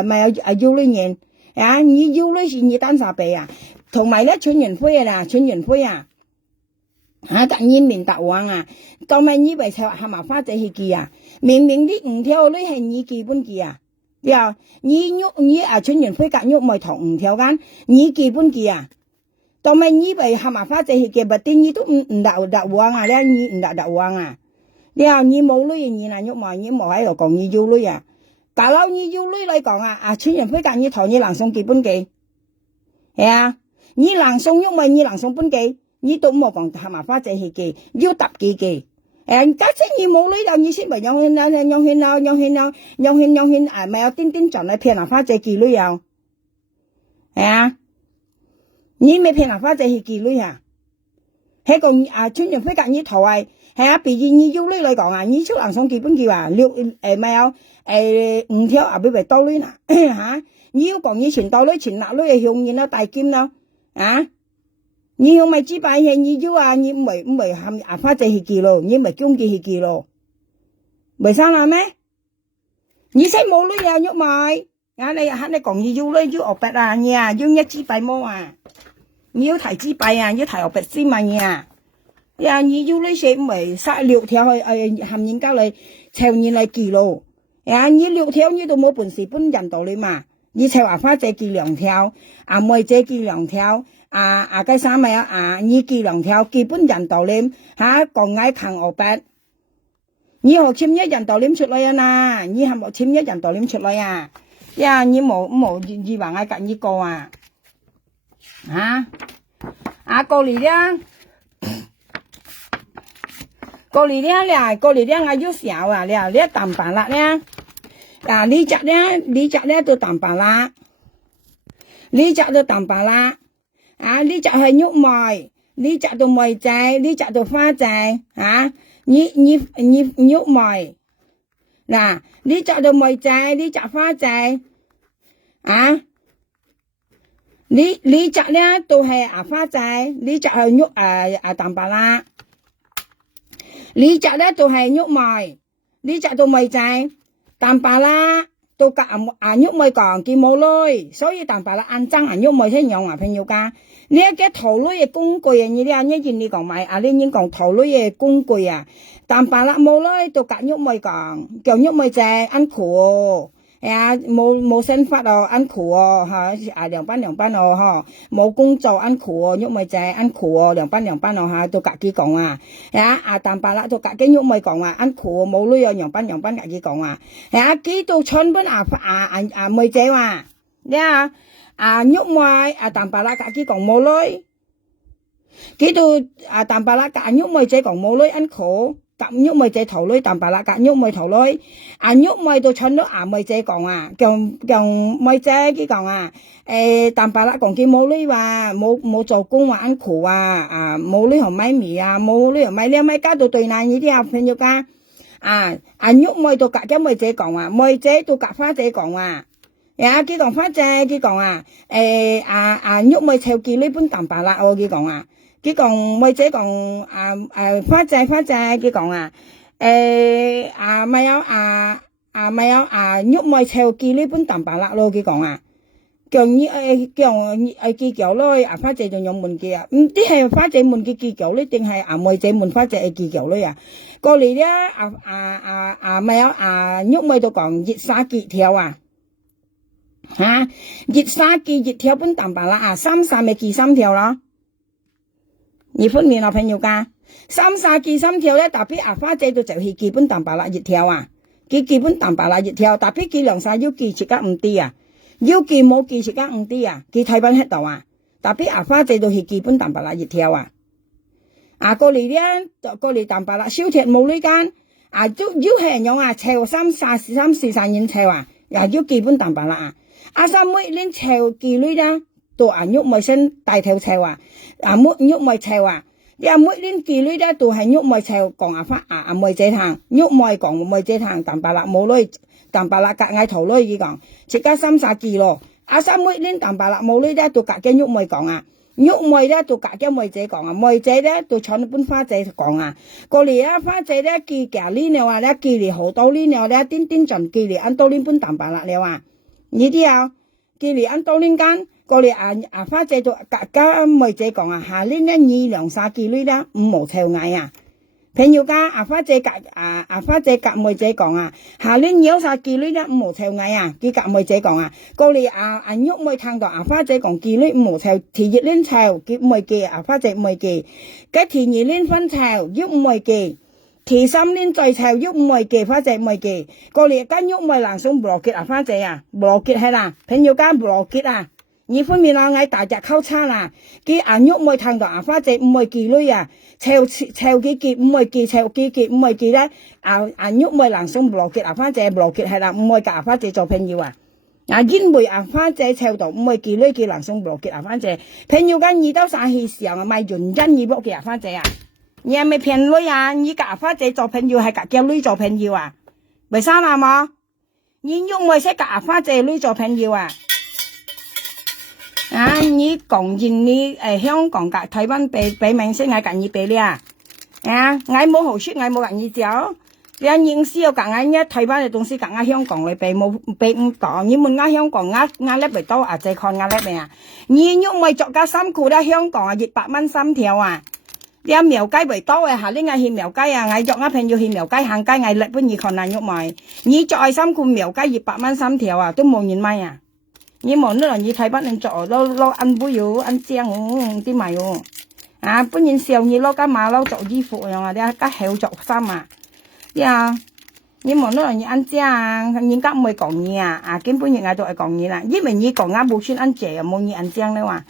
咪要女人啊，你要女是你單啥俾啊？同埋咧春園灰啊，春園灰啊，突然面答王啊，到咪以為係麻花仔去記啊，明明啲五條女係你記本記啊，呀，你春園灰隔喐咪同五條間，你記本記啊，到咪以為係麻花仔去記，不啲你都唔答王啊，咧你唔答王啊，呀，你冇女你嗱喐咪你冇喺度講你要女啊，假如你要女嚟講啊，春園灰隔你同你朗誦記本記，係啊。你朗誦喐咪你朗誦本記，你都冇講係麻花仔去記，要答幾記。假設你冇女就你先咪用咪有點點盡嚟騙麻花仔記女又，係啊，你咪騙麻花仔去記女啊？係個春園灰隔你頭係啊，比如你要女嚟講啊，你出朗誦記本記話咪有五條啊，俾多女啦嚇，你要講以前多女前納女嘅向現啦大劍啦。啊！你要咪知擺嘢，你要啊，你唔係含花仔去記咯，你咪中記去記咯，咪生啦咩？你使冇女啊，喐埋，你講你要女要學白啊，你啊要一支擺麼啊？你要提支擺啊，要提學白先嘛你啊？呀，你要女寫唔係殺6條去含人家嚟湊你嚟記咯，呀，你6條你都冇本事本人道理嘛？你湊花仔記2條，妹仔記2條，個三咪你記2條，基本人道理講嗌扛學白，你學簽一人道理出來啊嗱，你係冇簽一人道理出來啊？呀，你冇以為嗌隔呢個啊？過嚟啦，過嚟我要笑啊，你淡白啦咧。呢隻咧都淡白啦，呢隻都淡白啦，呢隻係喐埋，呢隻到妹仔，呢隻到花仔，你喐埋，嗱，呢隻到妹仔，呢隻花仔，呢隻咧都係花仔，呢隻係喐淡白啦，呢隻咧都係喐埋，呢隻到妹仔。淡白啦，到隔喐咪講見冇女，所以淡白啦，按爭喐咪先養朋友家。呢一個頭女嘅工具啊，你啲一見你講埋，你應講頭女嘅工具啊，淡白啦冇女，到隔喐咪講，叫喐咪就按酷，冇新法哦，按酷哦，兩班哦，冇工作按酷哦，喐咪就按酷哦，兩班哦，到隔幾講啊，淡白啦，到隔幾喐咪講啊，按酷冇女哦，兩班隔幾講啊，幾到春本妹仔話，喐咪淡白啦，隔幾講冇女，幾到淡白啦，隔喐咪仔講冇女按酷。夾喐咪仔頭女淡白啦，夾喐咪頭女，喐咪到春到咪仔講啊，叫咪仔佢講啊，淡白啦講佢冇女話冇做工話安苦冇女同咪咪冇女同咪你咪加到對難呢啲啊朋友家，喐咪到夾咪仔講啊，咪仔到夾花仔講啊，佢講花仔佢講喐咪湊佢呢本淡白啦，佢講啊。佢講妹仔講花仔佢講咪有喐咪湊記呢本淡白啦咯，佢講叫記腳咯，花仔仲有門記啊，唔知係花仔門記腳咧，定係妹仔門花仔記腳咧啊？過嚟咧咪有喐咪度講熱沙記條熱沙記熱條本淡白啦，3咪記3條咯。二分面啊朋友家，3記3條咧，特別花仔度就係基本淡白啦熱條基本淡白啦熱條，特別記2要記切加5啲要記冇記切加5啲記睇返喺度特別花仔度係基本淡白啦熱條過嚟咧就過嚟淡白啦，燒鐵冇呢間都要係用湊3人湊要基本淡白啦三妹拎湊記女啦。到喐咪先大頭湊喐咪湊妹拎記女咧，都係喐咪湊講花妹仔行喐咪講妹仔行淡白啦冇女淡白啦隔嗌頭女佢講，切加30記咯三妹拎淡白啦冇女咧，到隔嘅喐咪講喐咪咧到隔嘅妹仔講妹仔咧到搶本花仔講過嚟花仔咧記夾呢你話咧記嚟好多呢你話咧癲盡記嚟按多呢本淡白啦你話呢啲記嚟按多呢間。過嚟花姐就家妹姐講啊，下年咧2、2、3幾女咧5毛臭嗌啊。朋友家花姐夾妹姐講啊，下年2、3幾女咧5毛臭嗌啊。佢夾妹姐講啊，過嚟喐妹聽到花姐講幾女5毛臭，第2年臭，佢妹記花姐妹記，佢第2年分臭，喐妹記。第3年再臭喐妹記，花姐妹記，過嚟間喐妹lan送羅結花姐啊，羅結係啦，朋友間羅結啊。你分面我大隻溝叉啦，佢喐妹聽到花姐妹記女啊，臭幾記妹記，臭幾記妹記咧，喐妹lan送羅結花姐羅結係啦，妹夾花姐做朋友啊。因為花姐臭到妹記女佢lan送羅結花姐，朋友間2到3起時候咪認真而羅結花姐啊。你係咪騙女啊？你夾花姐做朋友係夾叫女做朋友啊？為啥啦嘛？你喐妹識夾花姐女做朋友啊？你講認你香港夾台灣俾明星係夾你俾你啊？我冇好說，我冇夾你走。你認識要夾我台灣嘅東西夾我香港嚟俾冇俾唔講，你問我香港我叻未到再看我叻未啊？你喐妹作家衫褲咧香港200蚊3條啊！你苗雞為多下呢去苗雞啊！我約朋友去苗雞行街，我叻本意看難喐埋。你着愛衫褲苗雞200蚊3條啊，都冇人買啊！你冇呢你睇不能做，攞ăn不要ăn正啲咪喎。本人笑你攞間馬騮做衣服樣啊，啲家口做衫啊。你冇呢你ăn正啊，人家唔會講你啊，根本人家都係講你啦，因為你講冇算ăn正，冇你ăn正咧話。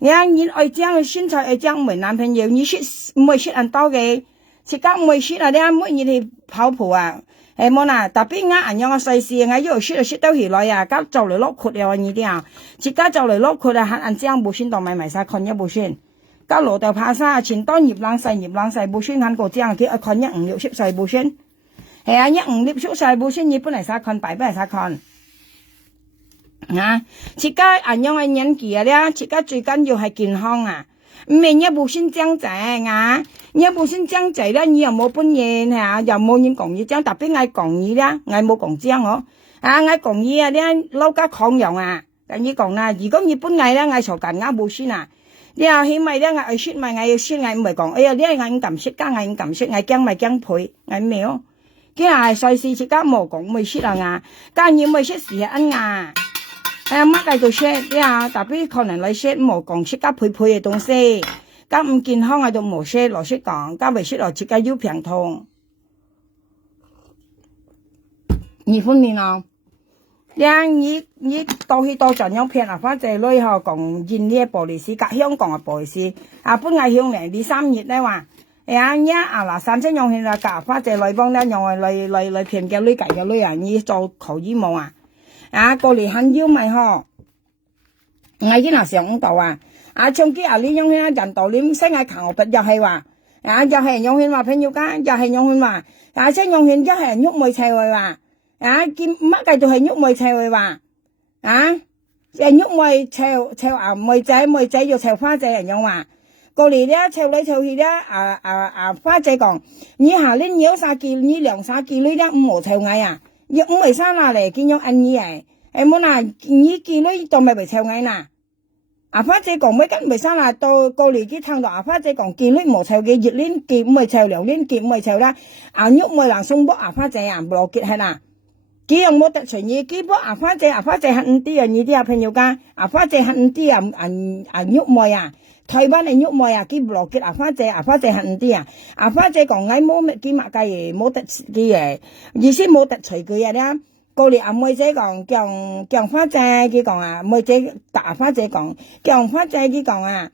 你愛將身材愛將沒男朋友，你說唔會說人多嘅，自家唔會說啊！你每日去跑步啊，冇啦，特別人樣嘅細事，我要說就說到起來啊，咁就嚟落闊又呢啲啊，自家就嚟落闊啊，喊人將冇算當埋晒看一冇算，咁羅豆爬山前當葉冷細冇算喊過將，佢看1、5、6、10細冇算，係啊1、5、6、10細冇算，你本嚟晒看，擺本嚟晒看。自家樣嘅年紀啊，自家最緊要係健康啊，唔係一部先將仔一部先將仔咧，你又冇本嘢又冇人講嘢將，特別嗌講嘢啦，嗌冇講將我嗌講嘢啊，啲撈家抗用啊，咁你講啦，如果你本嗌咧嗌嘈緊啱冇先啊，你又起碼咧嗌説咪嗌要説嗌唔係講，哎呀呢嗌咁説加嗌咁説嗌驚咪驚倍嗌咩哦，佢係細事自家冇講咪説啊，加要咪説時啊乜計到 share 特別可能你 share 冇講出家配嘅東西，咁唔健康喺度冇 share 落出講，加為 share 落自家腰平痛。你分面啊？你到去到盡有騙反正女後講印呢玻璃絲，隔香港嘅玻璃絲，本係向嚟2、3月咧話，嗱3千用去啦，隔反正女幫咧用嚟騙嘅女計嘅女啊，你做求醫冇啊？過嚟喊腰咪嗬，我已經係上到長期你用去人道你生涯求不又係話，又係用去話朋友間，又係用去話，先用去一係人喐妹砌佢話，見乜計就係喐妹砌佢話，人喐妹砌妹仔要砌花仔人用話，過嚟咧砌女砌去咧，花仔講，你下年2、3幾，你2、3幾女咧5毛砌嗌啊！要5、3啦嚟，見咗按嘢，冇啦，你見女都咪被臭嗌啦。花姐講咩跟5、3啦，到過嚟啲聽到花姐講見女冇臭嘅，1年見5臭，2年見5臭啦。喐妹人送波花姐羅結係啦，佢又冇得隨意，幾波花姐恨啲你啲朋友家，花姐恨啲喐妹台灣嘅喐妹佢羅結花姐恨啲花姐講嗌冇咩幾物嘅嘢，冇得嘅嘢，意思冇得隨佢咧。過嚟妹姐講叫花姐佢講妹姐打花姐講叫花姐佢講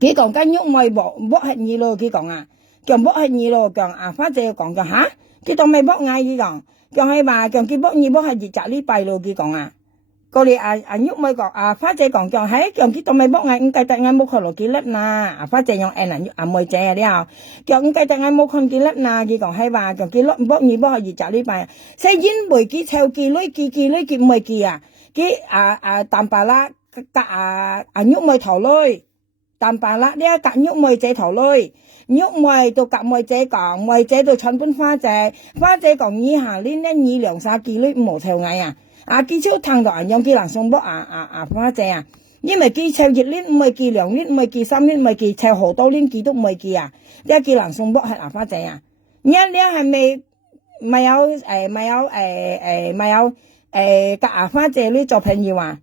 佢講間喐妹剝係你咯，佢講叫剝係你咯，叫花姐講吓，佢當咪剝嗌佢講，叫係話叫佢剝你剝係2呢拜咯，佢講過嚟喐妹講花姐講叫係叫佢當咪剝嗌，唔計得嗌冇看落幾粒嗱，花姐用妹姐呢叫唔計得嗌冇看幾粒嗱，佢講係話叫佢剝你剝係2呢拜，所以因為佢臭幾女佢唔係佢佢淡白啦隔喐妹頭女淡白啦呢隔喐妹姐頭女。喐妹到夾妹姐講，妹姐到趁本花姐講以下呢2、3幾女5毛臭嗌記超聽到人記人送波花姐啊，因為記抽熱鏈唔係記2鏈唔係記3鏈唔係記抽好多鏈記都唔係記啊，一記人送波係花姐啊，你係咪有夾花姐呢做朋友啊？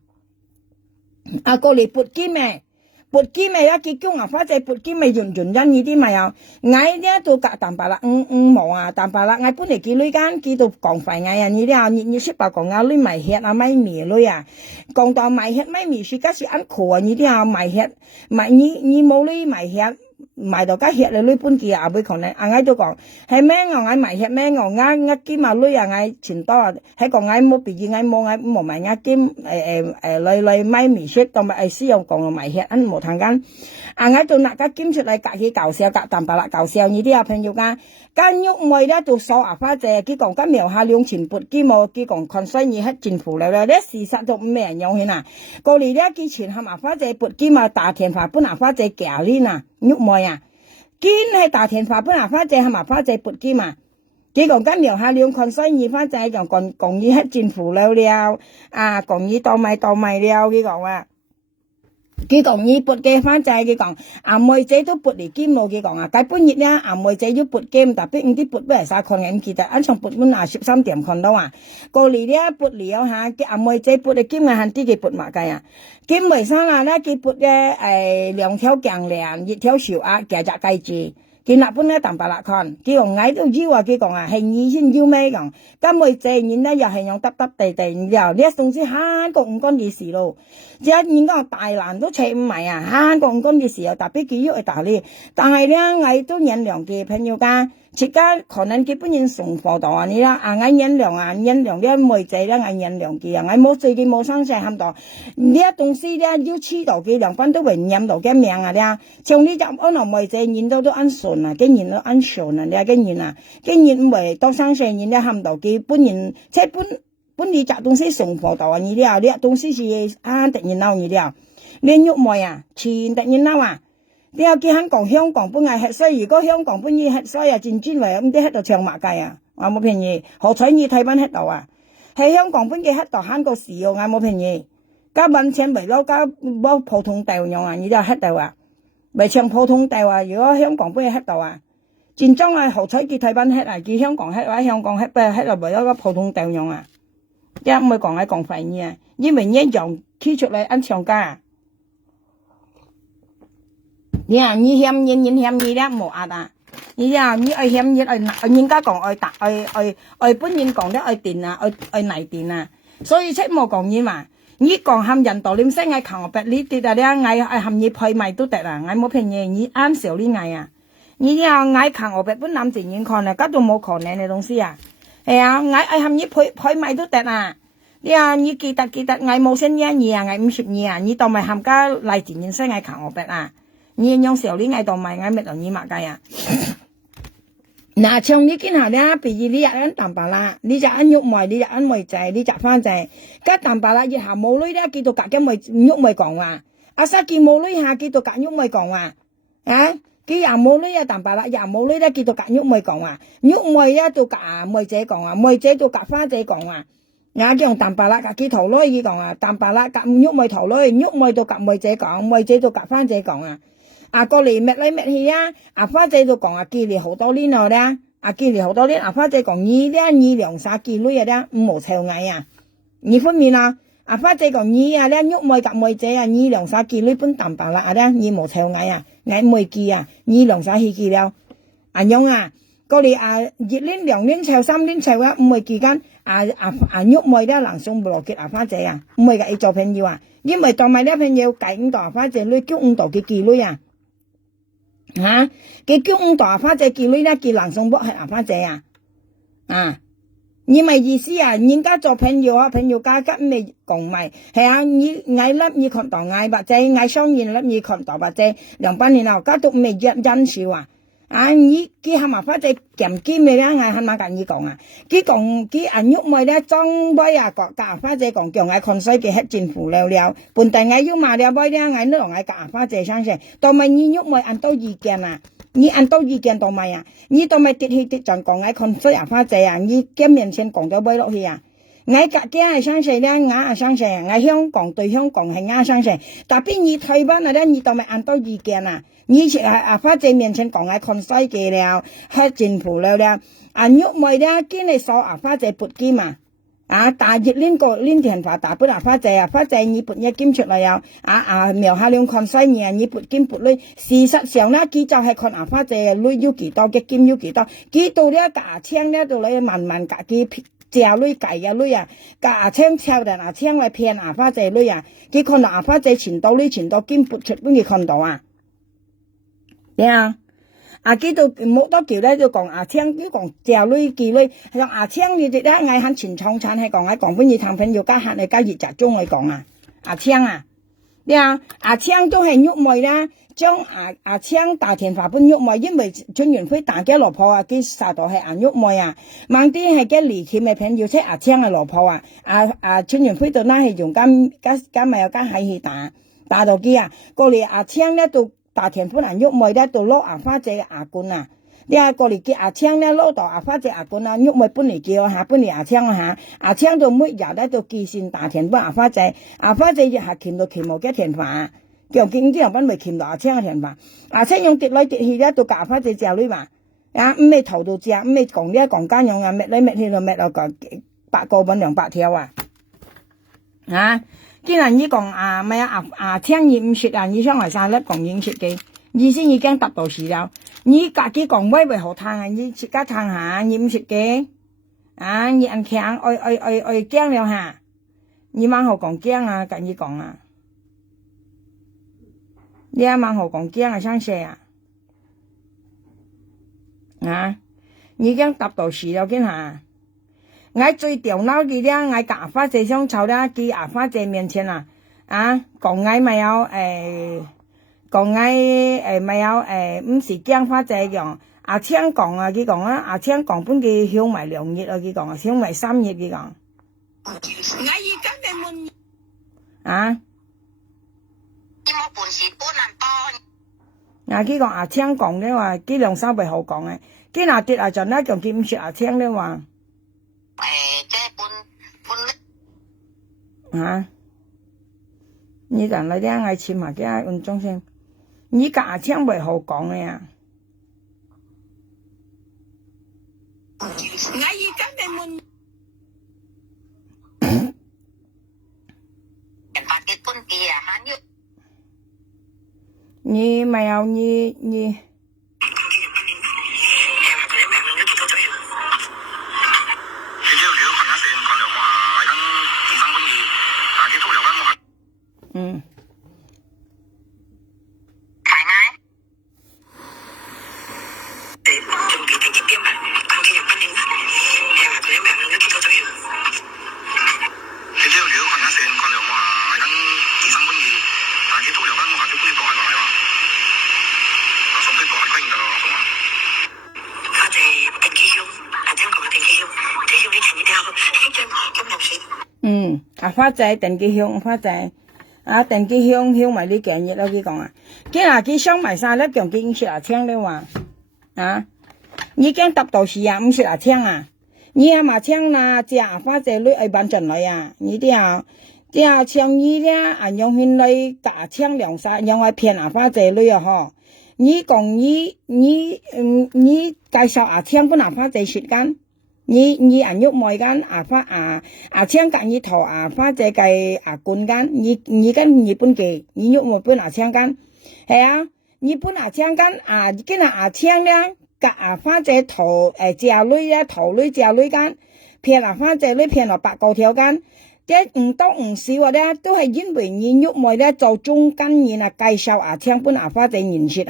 過嚟撥機咩？撥機咩？一記叫花姐撥機咩？潤因呢啲咪有？我呢度夾蛋白啦，冇啊，蛋白啦，我本嚟記女間記到講快我啊，呢啲啊，你識白講啊，女埋血啊，咪面女啊，講到埋血咪面是家是安酷啊，呢啲啊埋血，埋你冇女埋血。埋到家血你女搬機啊，會可能我都講係咩我埋血咩我見嘛女啊我錢多啊，喺個我冇別意我冇埋我見來買面色同埋使用講埋血安冇談間我到那家見出嚟隔起搞笑隔蛋白啦搞笑呢啲啊朋友間喐妹咧到數花姐佢講緊描下兩錢撥機冇佢講看衰你係政府嚟啦，呢事實都咩人用起啊，過嚟咧佢錢係花姐撥機嘛大田花本花姐夾呢啊喐妹啊，堅係大田花本花姐係花姐撥機嘛，佢講緊描下兩看衰你花姐就講你係政府嚟了講你當咪了佢講啊。佢講你撥嘅花仔，佢講妹仔都撥嚟兼咯，佢講啊，本日咧妹仔要撥兼，特別啲撥不係晒看眼記得，按上撥滿13點看到啊，過嚟咧撥了下，佢妹仔撥嚟兼嘅限啲嘅撥埋計啊，兼為生啦咧，佢撥嘅2條頸鏈，1條小鴨，夾隻戒指。佢那本咧蛋白啦看，佢講矮都要啊，佢講啊係你先要咩講，咁妹仔然咧又係用耷地，然後呢一送先慳個5公嘅事咯，即係人家大難都扯唔埋啊，慳個5公嘅時候特別佢要去打理，但係咧我都原諒嘅朋友間，而家可能佢本人送貨到啊你啦，我原諒呢妹仔咧，我原諒佢啊，我冇最近冇生性喊到，呢一東西咧要黐到佢兩分都會染到嘅命啊咧，像呢隻安樂妹仔染到都安順。竟然都安全啊！你竟然唔係當生性人咧喊到佢本人，即係本你摘東西送貨到啊！你啲東西是突然鬧你啲你喐妹啊，前突然鬧啊！你有見香港本係吃衰，如果香港本意吃衰啊，轉為咁啲喺度唱馬雞啊！我冇便宜，好彩你睇翻喺度啊！喺香港本嘅喺度慳個時哦，我冇便宜，加蚊錢為咗加冇普通地用啊！你就喺度啊！咪唱普通地話，如果香港本嘢喺度啊，戰爭啊好彩佢睇翻喺啊，佢香港喺或者香港喺不喺度為咗個普通地用啊，一唔會講喺講廢嘢啊，因為一樣企出嚟按上架啊，你啊你嫌你咧冇壓啊，你啊你愛嫌你愛人家講愛本人講咧愛電啊愛泥電啊，所以出冇講嘢嘛。你講含人道念聲嗌求我白呢啲啊咧嗌含你配埋都得啦，嗌冇便宜你啱少呢嗌啊，你又嗌求我白本諗自然看啊，家都冇可能嘅東西啊，係啊嗌含你配埋都得啊，你記得嗌冇聲音你啊嗌50啊，你當咪含家嚟自然聲嗌求我白啊，你用少呢嗌當咪嗌咩同你馬計啊。嗱，像你見下咧，譬如你日ăn蛋白啦，你就ăn肉梅，你就ăn梅仔，你就番仔，加蛋白啦，以下冇女咧，見到隔嘅梅肉梅講話，阿沙見冇女下見到隔肉梅講話，佢又冇女啊蛋白啦，又冇女咧見到隔肉梅講話，肉梅咧到隔梅仔講話，梅仔到隔番仔講話，叫蛋白啦，隔幾頭女佢講啊，蛋白啦，隔肉梅頭女，肉梅到隔梅仔講，梅仔到隔番仔講啊。過嚟搣嚟搣去啊！花仔都講記你好多年咯咧，記你好多年。花仔講你咧，你2、3記女啊咧，冇臭藝啊！你分面啊！花仔講你啊咧，喐妹夾妹仔啊，你2、3記女本蛋白啦咧，你冇臭藝啊！藝妹記啊，你2、3記了。用啊！過嚟1年、2年臭、3年臭啊，唔會記間喐妹咧，能送不落結花仔啊！唔會嘅，要做朋友啊！因為當埋啲朋友計5度花仔女，叫5度嘅記女啊！佢叫5度花仔記女咧，記能送波係花仔啊！你咪意思啊？人家做朋友啊，朋友家咪講咪係啊！你嗌粒你看到嗌或者嗌雙人粒你看到或者2班年後家都未忍少啊！你佢係咪花仔鹹雞咩咧？嗌係咪咁你講啊？佢講佢喐妹咧裝杯啊，夾花仔講叫嗌看衰嘅係政府了，本地嗌喐埋了杯咧，嗌呢度嗌夾花仔上先，同埋你喐妹按到意見啊！你按到意見同埋啊，你同埋跌去跌上講嗌看衰花仔啊！你見面前講咗杯落去啊！我家家係相信咧，我係相信，我香港對香港係我相信，但係你台灣啊咧，你都咪按到意見啊？以前發仔面前講係看衰嘅了，黑政府了了，玉梅咧見你收發仔撥金嘛，大熱拎電話打俾發仔你撥一金出嚟又，苗下兩看衰面，你撥金撥女，事實上咧，佢就係看發仔嘅女要幾多，嘅金要幾多，佢到咧價錢咧到你慢慢價佢借女計女價錢抄定錢嚟騙發仔女佢看到發仔錢到金撥出俾佢看到啊！佢都冇多叫咧，就講錢，佢講借女記女，係錢你哋咧嗌肯前廠產係講本嘢產品要加客嚟加熱集中嚟講錢錢都係玉梅啦，將錢大田華本玉梅，因為春園輝大嘅老婆佢殺到係玉梅猛啲係嘅離奇嘅片要出錢嘅老婆春園輝度拉係用加咪有加喺去打到佢過嚟錢咧到。大田本玉梅咧到攞發仔罐你過嚟叫錢咧攞到發仔罐玉梅本嚟叫本嚟錢到每日咧到寄信大田本發仔亦係見到期冇嘅田飯，叫見啲人本未見到錢嘅田飯，錢用跌來跌去咧到發仔借女嘛，唔係頭到借，唔係講呢講間用搣來搣去就搣到個8個本200條既然你講聽你唔說你上嚟晒咧講認識嘅，意思已經達到時了。你自己講威為好聽你自家聽下，你唔說嘅，你按強愛驚了下，你蠻好講驚跟你講你蠻好講驚想寫你已經達到時了見下。我最掉腦嘅咧，我夾發仔相湊咧，佢發仔面前講我咪有講我咪有唔是驚發仔樣，請講佢講請講本佢響埋2日佢講響埋3日佢講。我而家嘅問你冇本事搬難多。佢講請講咧話，佢2-3倍好講嘅，佢跌就咧講佢唔說請咧話。你等來啲嗌錢嘛，啲運中先，你價錢袂好講嘅我而家嘅問，你咪有你。發仔定佢向發仔定佢向埋呢件嘢咯，佢講佢想埋晒咧，講佢說聽咧話已經達到時唔說聽你嘛聽借發仔女愛辦進來你啲聽你咧用佢嚟假聽2-3用嚟騙發仔女你講你介紹聽本發仔說間。你玉梅間請間你頭發仔計罐間，你跟你本嘅，你玉梅本請間，係你本請間今日請咧，發仔頭借女咧，頭女借女間，騙發仔女騙落8個條間，即唔多唔少咧，都係因為你玉梅咧做中間人介紹請本發仔認識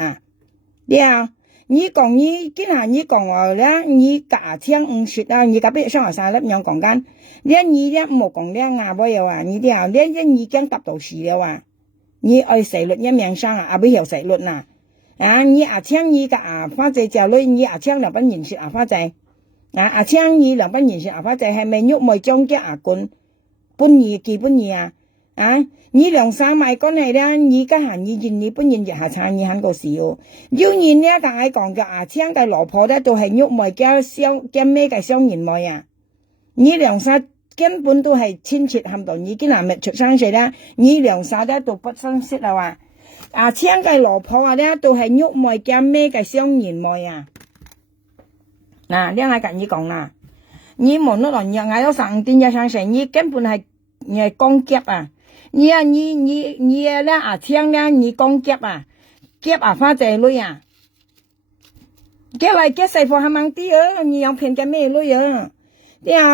你講你今日你講話咧，你假聽唔說你隔壁上下晒粒樣講緊，你冇講咧冇有你啲你已經達到時了你愛死率一命生不曉死率你聽你發仔借女，你聽2本認識發仔聽你2本認識發仔係咪玉梅將嘅罐本意基本意你2-3買關係咧，你家下你認你本人日下撐你很個事要認咧，但係講嘅請嘅老婆咧都係玉梅嘅雙嘅咩嘅雙人妹你2-3根本都係親切冚到，已經係未出生時咧，你兩晒咧都不相識啦話。青嘅蘿蔔啊咧都係肉梅加咩嘅雙元梅啊。嗱，呢係跟你講啦，你冇那人嗌到上天一上成，你根本係光夾啊！你咧青咧你光夾啊，夾花仔女啊，夾嚟夾細貨係掹啲啊，你有騙嘅咩女啊？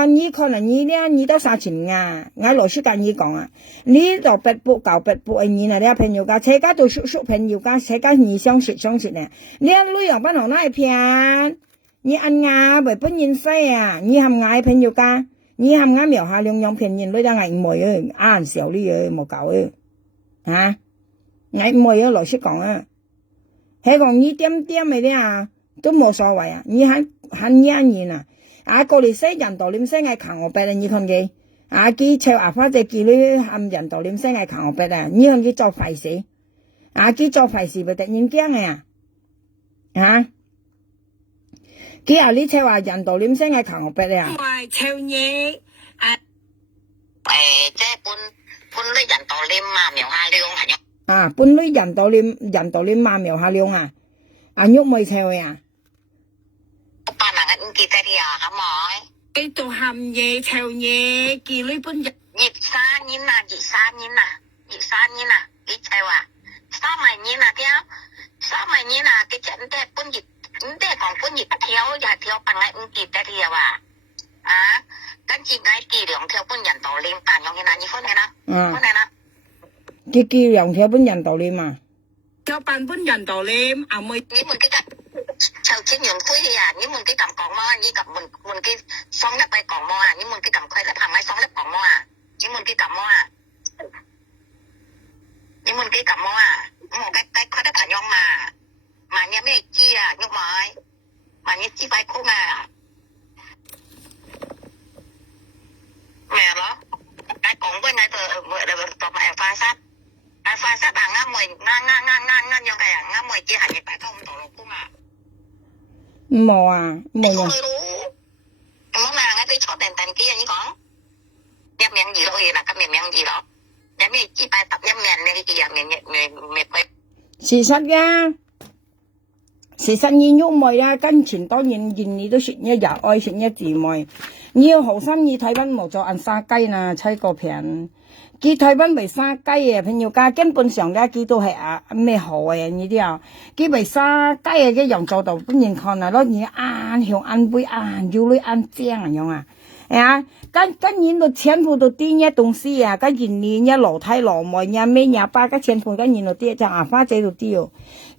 你可能你都三千啊，我老師跟你講啊，你就8步98步嘅你那朋友家，車家都叔朋友家，車家你相識呢，你女又不同那騙。你按牙為本人使啊！你含牙朋友家，你含牙苗下兩樣騙人，女得挨唔會啊！啱少呢嘢冇搞啊！挨唔會老實講啊，係講你點嘅咧啊，都冇所謂啊！你很人啊！過嚟西人道念聲嗌扛我白啊！你看佢佢湊花仔佢女含人道念聲嗌扛我白啊！你看佢做壞事佢做壞事咪突然驚佢你湊人道念聲嗌扛我白啊！湊嘢即係搬女人道念嘛，苗下亮係啊！搬女人道念嘛，苗下亮啊！喐妹湊啊！班人嘅唔記得啲啊，係咪？你做鹹嘢湊嘢，叫女搬人23年啊，你湊啊，3年啊，3年啊，佢真係搬熱。唔得講搬熱跳班嚟唔記得啲啊！跟住嗌幾兩條搬人道念辦用嘅嗱，你分嘅啦，分嘅啦。幾兩條搬人道念啊？條辦搬人道念，妹。你們幾個籌錢用灰啊？你們幾咁講麼？你咁們幾雙粒嚟講麼啊？你們幾咁快咧？係咪雙粒講麼啊？你們幾咁麼啊？你們幾咁麼啊？我嘅快得朋友嘛。mà nhà mấy chi à nhưng mà nhà chi phải không à mẹ đó cái cũng với này tụi mẹ pha sát à ngã mùi như cái ngã mùi chi hành gì phải không tụi cũng à mò à mò món nào ngay tới chỗ đèn kia như con nhâm miệng gì đó gì là cái miệng gì đó nhà mấy chi phải tập nhâm miệng gì à miệng phải事實㗎。事實你喐妹啦，跟前當然你都說一日愛說一字妹，你要好心意睇返冇做按沙雞啦，砌個片，佢睇返為沙雞啊，朋友家根本上咧佢都係咩好嘅呢啲啊，佢為沙雞啊嘅樣做到本人看啊，攞你按向按背按腰女按正樣啊，跟人都全部都啲嘢東西啊，跟人你一樓梯樓妹呀咩呀巴嘅全部跟人都啲就花仔都啲哦。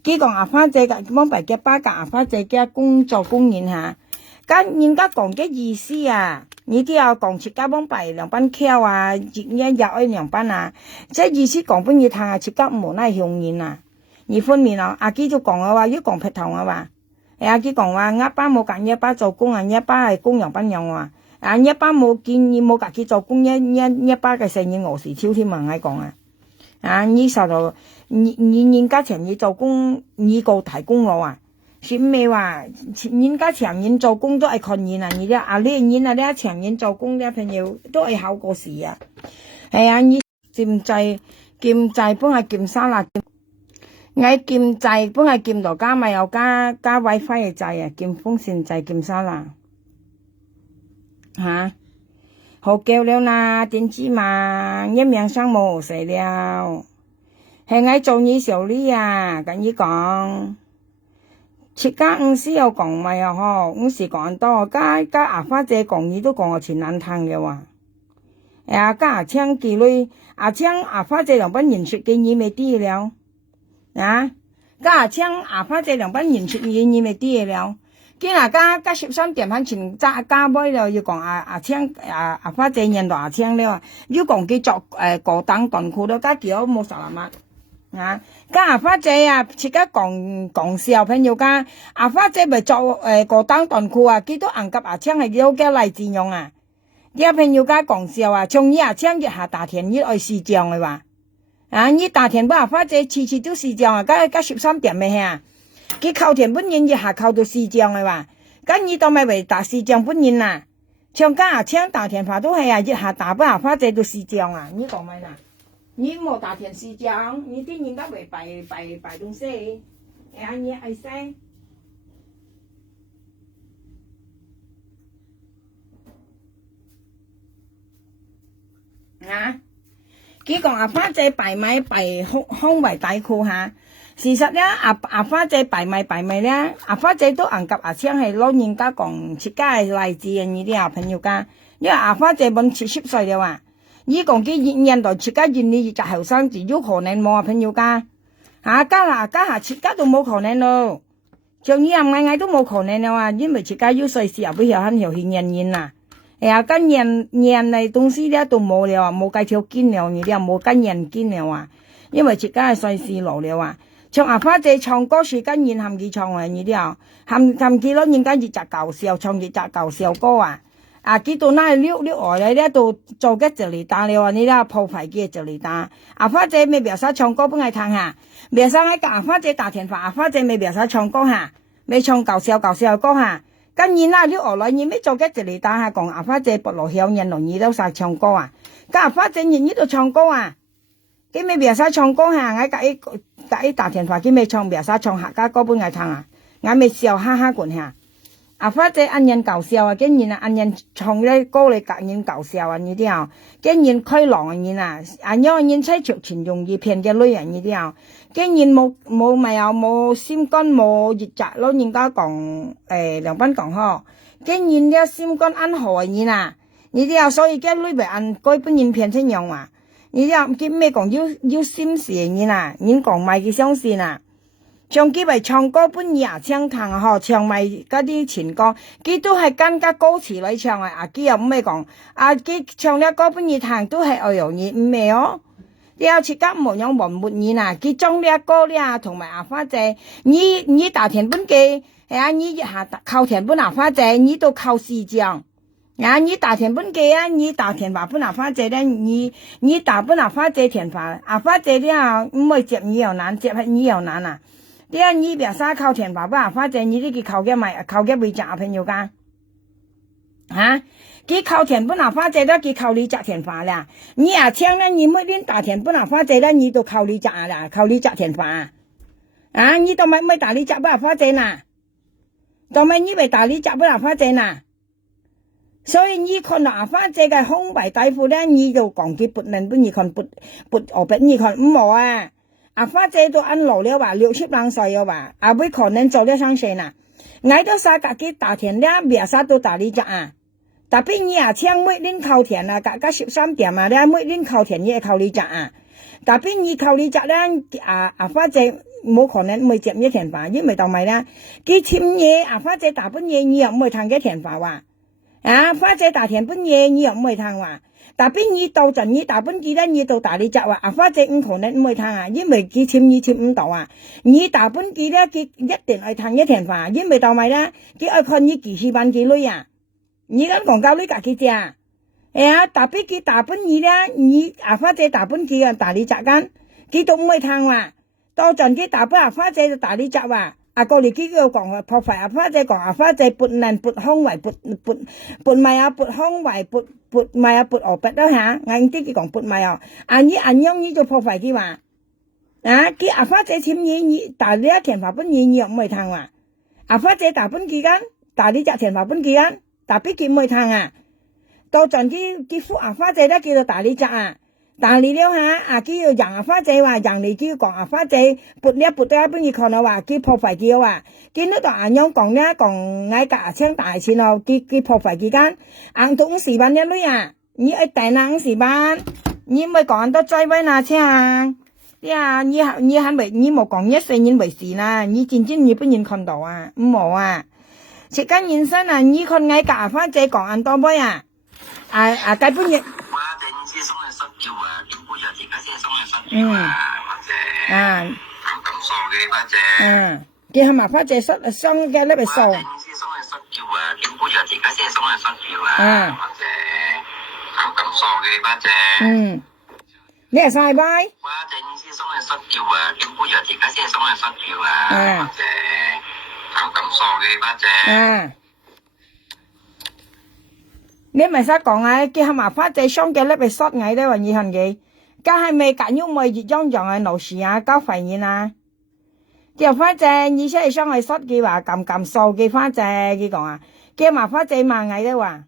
佢講花姐嘅，幫白嘅巴嘅花姐嘅工作公園嚇，咁人家講嘅意思啊，你啲又講設家幫白兩班橋啊，一日愛兩班啊，即係意思講俾你聽啊，設家無奈向人啊，而分面啊，阿基就講嘅話，要講劈頭嘅話，阿基講話一班冇揀一班做工啊，一班係工人班樣話，一班冇建議冇夾佢做工，一班嘅成日餓時超添啊，我講啊，呢時候人家請你做工，你個提供我啊，說咩話？人家請人做工都係看人啊，你啲呢人啊呢請人做工啲朋友都係考過試啊，係啊，你兼制幫係兼沙拉，我兼制幫係兼到加咪又加 WiFi 嘅制啊，兼風扇制兼沙拉嚇。好叫了啦，點知嘛？一命生冇死了，係我做你小李啊，跟你講，設家五時又講咪啊嗬，五時講多，加阿花姐講你都講我前難聽嘅話，加阿青記女，阿花姐兩班人說嘅你未啲了，加阿花姐兩班人說嘅你未啲了。今日加13點喺前加妹了，要講阿花姐認到阿青了，要講佢作高檔短褲都加幾多冇實啦嘛，加阿花姐啊，設家講笑朋友家，阿花姐咪作高檔短褲啊，佢都硬夾阿青係有嘅例子用啊，啲朋友家講笑啊，從依阿青日下大田依愛試醬嘅話，依大田不阿花姐次次都試醬啊，加13點未啊？佢扣田本人日下扣到4張嘅話，咁你當咪為大4張本人啊？像家請打電話都係啊，一下打不下花姐都是這樣啊，你講咩啦？你冇打電是這樣，你啲人家會擺東西，你愛使。啊！佢講阿花姐擺咪擺胸圍底褲嚇，事實咧阿花姐擺咪咧，阿花姐都按及阿請係攞人家講自家嘅例子嘅呢啲啊朋友家，因為阿花姐滿70歲了啊，你講佢現代自家現你就後生就有可能冇啊朋友家，家下自家都冇可能咯，像你嗌都冇可能了啊，因為自家有歲時又比較很有經驗啦。跟人嚟東西咧都冇了啊，冇計條見了，你哋冇跟人見了啊，因為自家係歲事老了啊。像阿花姐唱歌是跟人含佢唱嘅，你哋含佢咯，人家熱雜搞笑，唱熱雜搞笑歌啊。佢到那溜外嚟咧，都做嘅就嚟打了啊，你哋鋪排嘅就嚟打。阿花姐未表示唱歌幫佢聽下，表示喺阿花姐打電話，阿花姐未表示唱歌下，未唱搞笑歌下。跟人啦，你學來你咩做嘅就嚟打下講阿花姐不落響人容易都晒唱歌啊，咁阿花姐人呢度唱歌啊，佢咩別晒唱歌下，我隔一打電話佢咩唱別晒唱客家歌本藝聽啊，我咪笑哈哈管下，阿花姐按人搞笑啊，竟然啊按人唱啲歌嚟隔人搞笑啊呢啲啊，竟然開朗啊人啊，按人妻着錢容易騙嘅女人呢啲啊。竟然冇心肝冇熱雜咯，人家講梁斌講嗬，竟然啲心肝按害你啦，你啲啊所以嘅女咪按改本人騙成樣話，你啲啊叫咩講要心事你啦，人講咪佢相信啦，像佢咪唱歌本人啊唱彈嗬，唱咪嗰啲情歌，佢都係跟加歌詞嚟唱啊，佢又唔係講，佢唱啲歌本人彈都係愛容易唔係哦。你有自家冇樣文沒意呐，佢將呢一個咧同埋阿花姐，你打田本嘅，你一下靠田本阿花姐，你都靠市長，你打田本嘅你打田話本阿花姐咧，你打本阿花姐田話，阿花姐咧唔會接你又難，接你又難啊！你別晒靠田話本阿花姐，你呢個靠嘅咪靠嘅會賺朋友噶，佢靠田本阿花姐咧，佢靠你摘田花啦。你啊聽咧，你每天打田本阿花姐咧，你都靠你摘啦，靠你摘田花。你都咪打你摘本阿花姐呐，都咪你咪打你摘本阿花姐呐。所以你看到阿花姐嘅胸圍底褲咧，你就講佢撥命本你看撥我俾你看唔冇啊。阿花姐都按老了話60啷歲了話，阿妹可能做得上線啦。挨到晒自己打田咧，別晒都打你摘啊。特別你啊，請每年靠田啊，隔13點啊，咧每年靠田你係靠你摘啊。特別你靠你摘咧，阿花姐冇可能唔會接你田花，因為到咪咧，佢簽嘢阿花姐打本嘢，你又唔會彈嘅田花話，花姐打田本嘢，你又唔會彈話。特別你到陣你打本機咧，你到打你摘話，阿花姐唔可能唔會彈啊，因為佢簽你簽唔到啊。你打本機咧，佢一定係彈一田花，因為到咪咧，佢愛看你幾時班幾女啊。你咁講教你家己啫，特別佢大本兒咧，你阿花姐大本佢啊大你摘緊，佢都唔會聽話，到陣佢大本阿花姐就大你摘話，過嚟佢又講破壞阿花姐講阿花姐撥能撥胸圍撥咪啊撥胸圍撥咪啊撥鵝筆啦嚇，硬啲佢講撥咪啊，你樣你就破壞佢話，佢阿花姐簽嘢你大你一田花本嘢你又唔會聽話，阿花姐大本佢緊，大你摘田花本佢緊。特別佢唔會彈啊，到陣佢副阿花姐咧叫做大你摘啊，大你了下，佢要讓阿花姐話讓你叫講阿花姐撥呢撥到一邊去看到話，佢破壞佢話，見到大人講咧講嗌架槍大錢咯，佢破壞佢間，到50萬一女啊，你愛大那50萬，你咪講到最尾那車啊，你係咪你冇講1世人為事啦，你真正你不人看到啊，唔冇啊。食緊人生啊！你看嗌架花姐講按多杯啊！基本嘢。哇！第二次送人失叫啊，點會有自家先送人失叫啊？花姐。咁傻嘅花姐。叫係咪花姐送嘅呢？咪傻。第二次送人失叫啊，點會有自家先送人失叫啊？花姐。咁傻嘅花姐。你係晒拜。哇！第二次送人失叫啊，點會有自家先送人失叫啊？花姐。咁傻嘅花姐。你咪使講啊，叫下麻花仔雙嘅咧被縮矮咧，話你行嘅，家係咪揀喐咪熱裝裝嘅老師啊，交費現啊？叫花仔，你先係上去縮嘅話，撳數嘅花仔，佢講啊，叫麻花仔嘛矮咧話，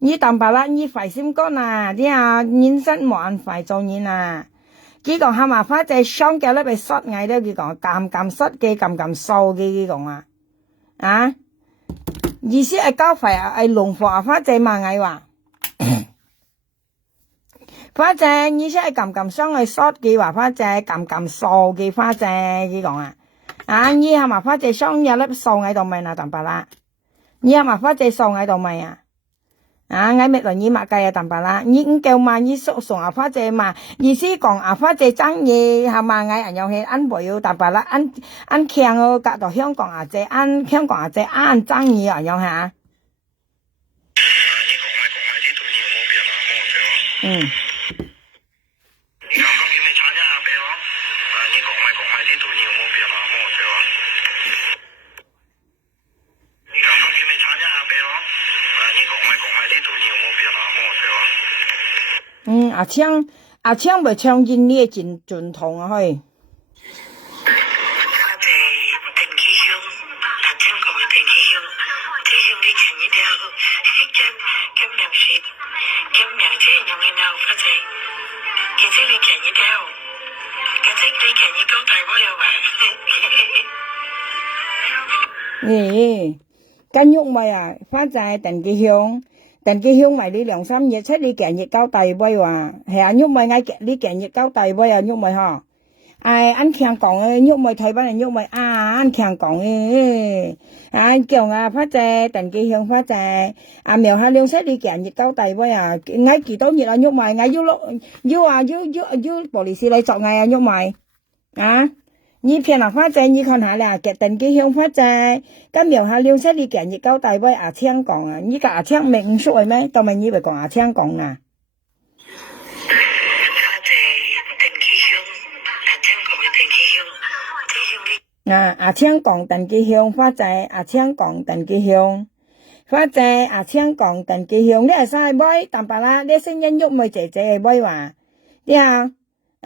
你當白啦，你費心肝啊，啲啊人生冇人費做人啊，佢講下麻花仔雙嘅咧被縮矮咧，佢講撳縮嘅，撳數嘅，佢講啊，啊？意思係交費啊，係農貨啊，花仔嘛矮話，花仔意思係撳上去縮嘅話，花仔撳數嘅花仔，佢講啊，啊你係嘛花仔上有粒數喺度咪嗱當白啦，你係嘛花仔數喺度咪啊？啊我咪來你買計啊當白啦，你唔叫嘛你送啊花仔嘛，意思講啊花仔爭嘢係嘛矮人又係安倍要當白啦，安強哦隔到香港啊姐，安香港啊姐安爭嘢啊樣嚇。嗯。阿昌咪唱見呢個盡痛啊去。咦，跟喐咪啊，花仔鄧記香咪呢2-3日出呢件熱交大威話，係啊喐咪嗌呢件熱交大威啊喐咪嗬，唉安強講嘅喐咪台灣人喐咪啊安強講嘅，啊叫啊花仔鄧記香花仔，啊苗下兩出呢件熱交大威啊，嗌幾多熱啊喐咪嗌要玻璃士嚟作嗌啊喐咪，啊。你騙人花仔，你看下啦，嘅鄧記香花仔，咁苗下兩出你件熱交大威阿昌講啊，你個阿昌咪唔熟嘅咩？當咪以為講阿昌講啊？啊，阿昌講鄧記香花仔，阿昌講鄧記香花仔，阿昌講鄧記香，你係晒威，但白啦，你聲音喐咪姐姐嘅威話，啲啊。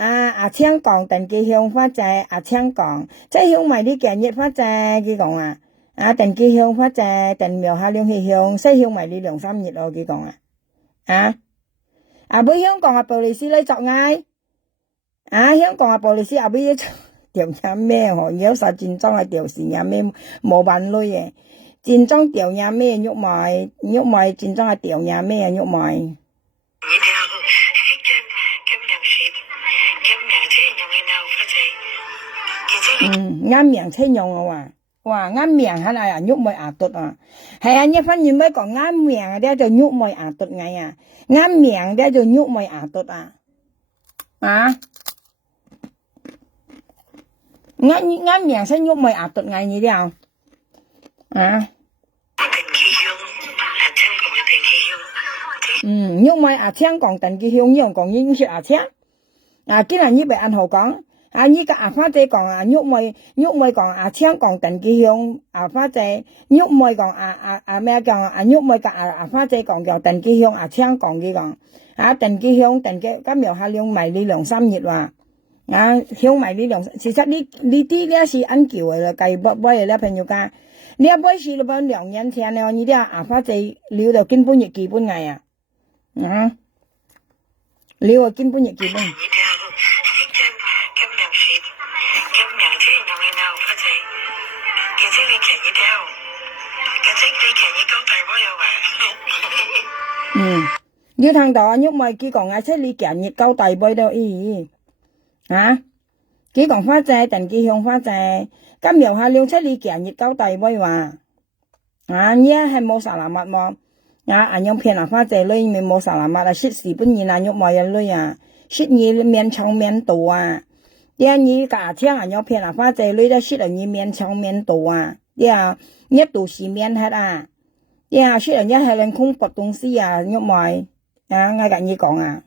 阿昌講鄧記香花仔，阿昌講即係香埋啲件熱花仔，佢講啊，鄧記香花仔，鄧苗下兩氣香，西香埋啲2-3日咯，佢講啊，俾香港嘅玻璃士嚟作嗌，香港嘅玻璃士阿俾調嘢咩嗬，有時戰爭係調時嘢咩冇辦類嘅，戰爭調嘢咩喐埋戰爭係調嘢咩喐埋。啱命車用啊話啱命係咪啊喐咪牙突啊，係啊一分二咪講啱命嘅就喐咪牙突ngay啊，啱命嘅就喐咪牙突啊，啱命先喐咪牙突ngay你啲啊，喐咪牙槍講鄧記香，用講英式牙槍，今日呢邊按號講。依家阿花仔講啊，喐咪講阿昌講鄧記香，阿花仔喐咪講阿咩講啊，喐咪講阿花仔講叫鄧記香，阿昌講嘅講，鄧記香今苗下兩埋呢2-3日話，香埋呢其實呢啲咧是按叫嘅啦，計不威嘅咧朋友家，呢一威是攞2年前咧，呢啲阿花仔料就根本亦基本藝啊，料啊根本亦基本。你聽到喐咪佢講嗌出你件熱交大威都佢講花仔鄧記香花仔，咁苗下兩出你件熱交大威話，依家係冇沙拉麥麼？用片花仔女咪冇沙拉麥啊，食時本然喐咪人女啊，食你面長面度啊，你家聽用片花仔女都食你面長面度啊，一度是面黑啊。雖然一係人空搏東西啊，喐咪我跟你講啊。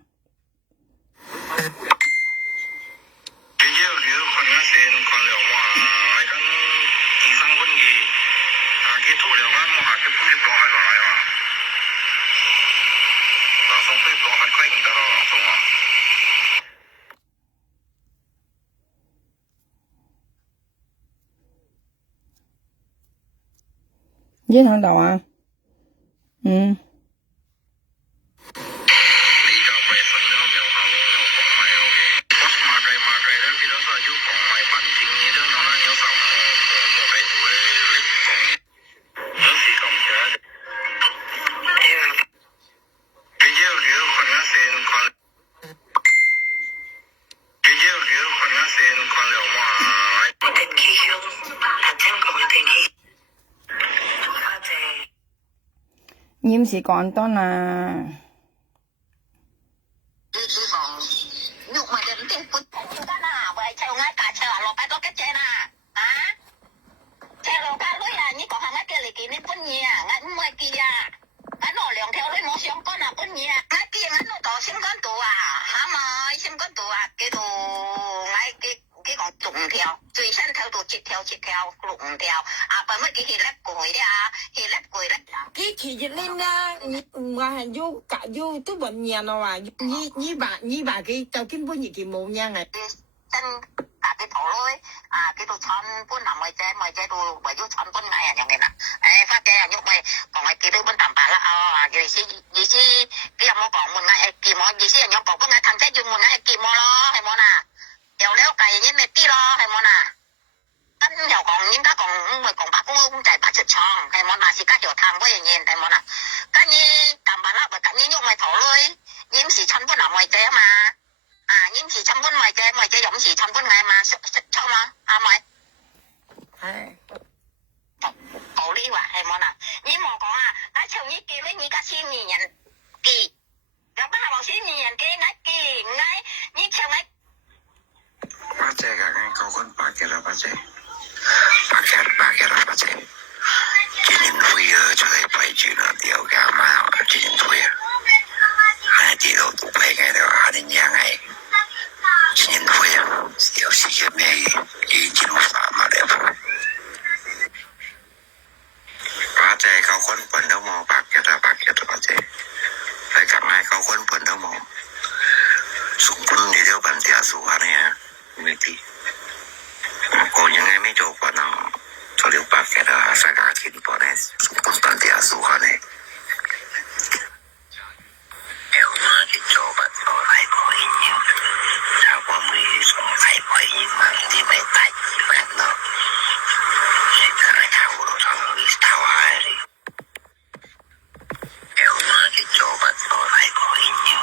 飛過海歸得咯，送我。你聽到啊？嗯。nhiễm是廣東啦。cái khi dịch lên á ngoài vô cả vô tôi bệnh nhà nó à như bà cái tao kiếm bữa gì kỳ mù nha này chân cả cái thổ lôi cái đồ chọn bún nằm ngoài chế đồ bởi vô chọn bún nàyอย่างเงี้ยนะphát cái nhúc mày còn cái cái bún tạm bả là gì chứ cái ông còn một ngày kỳ mò gì chứ nhóc còn bún ngày thằng chế dùng một ngày kỳ mò lo hay mò nè dầu léo cày như này tí lo hay mò nè tất dầu còn những cái còn mày còn bạc cũng chạy bạc chật tròn hay mò nè chỉ các kiểu thằng với nhìn hay mò nè cái như tạm bả là bởi cái như nhúc mày thổ lôi nhiễm chỉ chọn bún nằm ngoài chế mà nhiễm chỉ chăm bún ngoài chế giống chỉ chăm bún ngày mà cho mà mày tổ điว่ะhay món à nhiễm mò có cái chiều như kia với như cái xin nhỉ nhận kỳ các bạn bảo xin nhỉ nhận cái ngay kỳ ngay như chiều ngay ba trẻ cả cái câu con ba kia là ba trẻ ba kia là ba trẻ chỉ nhìn vui cho thấy phải chuyện là điều cả mà chỉ nhìn vui hai tỷ đầu tụ phải cái đó hai đến nhà ngày chỉ nhìn vui điều gì cái mẹ ý chỉ một phạm mà đẹp ba trẻ câu con bẩn đâu mà ba kia là ba trẻ phải cả ngày câu con bẩn đâu mà súng quân đi theo bắn tia súng nàyไม่ตีคนยังไงไม่จบว่าน้องจะเรียกปากแกได้สกัดกินปอเนี่ยสมบูรณ์ตันเดียสู้เขาเนี่ยเดี๋ยวมากินโจ๊กแบบต่อไปพออินอยู่ถ้าว่ามือสงสัยพออินมันที่ไม่ตายแบบเนาะเห็นขนาดเขาเราทำวิสตาวายเลยเดี๋ยวมากินโจ๊กแบบต่อไปพออินอยู่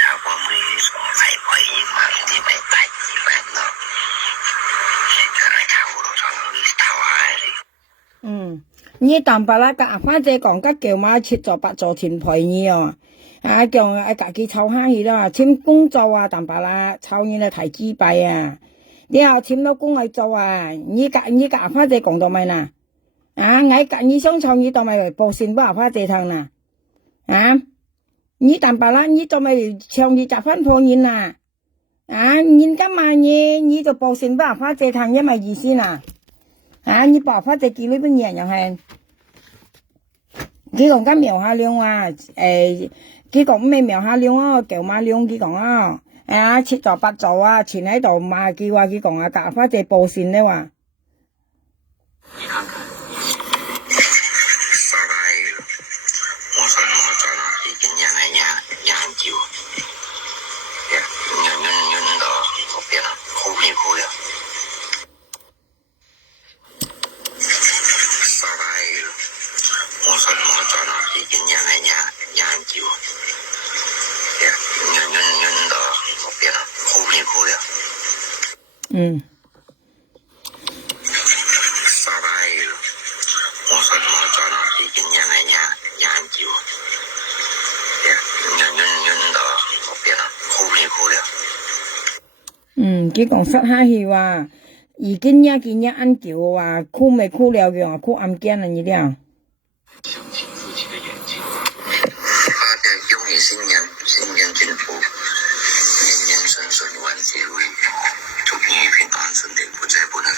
ถ้าว่ามือสงสัยพออินมันที่ไม่ตายแบบเนาะเห็นขนาดเขาเราทำวิสตาวายเลย你淡白啦，甲反正講甲叫媽切咗白做田培你哦，叫家己抽下去啦，簽工作啊，淡白啦，抽你嚟提資幣啊，你後簽到工嚟做啊，你甲反正講到咪呐？我甲你想抽你到咪報信不反正堂呐？你淡白啦，你做咪抽你集翻破人呐？人家嘛你就報信不反正堂，因為意思呐？你爸發隻幾呢邊嘢又係，佢講緊苗下量啊，佢講咩苗下量啊，叫馬量佢講啊，切咗八做啊，前喺度嘛，佢話佢講夾發隻報線咧話。你看看，啥来？我说我做了，已經研究，人到嗰邊啦，好辛苦呀。我說我做了，已經研究，人到嗰邊啦，好辛苦呀。啥來？我說我做了，已經研究，人到嗰邊啦，好辛苦呀。佢講實下去話，已經研究話，哭未哭了嘅話，哭暗驚啦你了。想起自己的眼睛，他的用你新年祝福，年年順順萬事如意，祝你平安順利，不再不能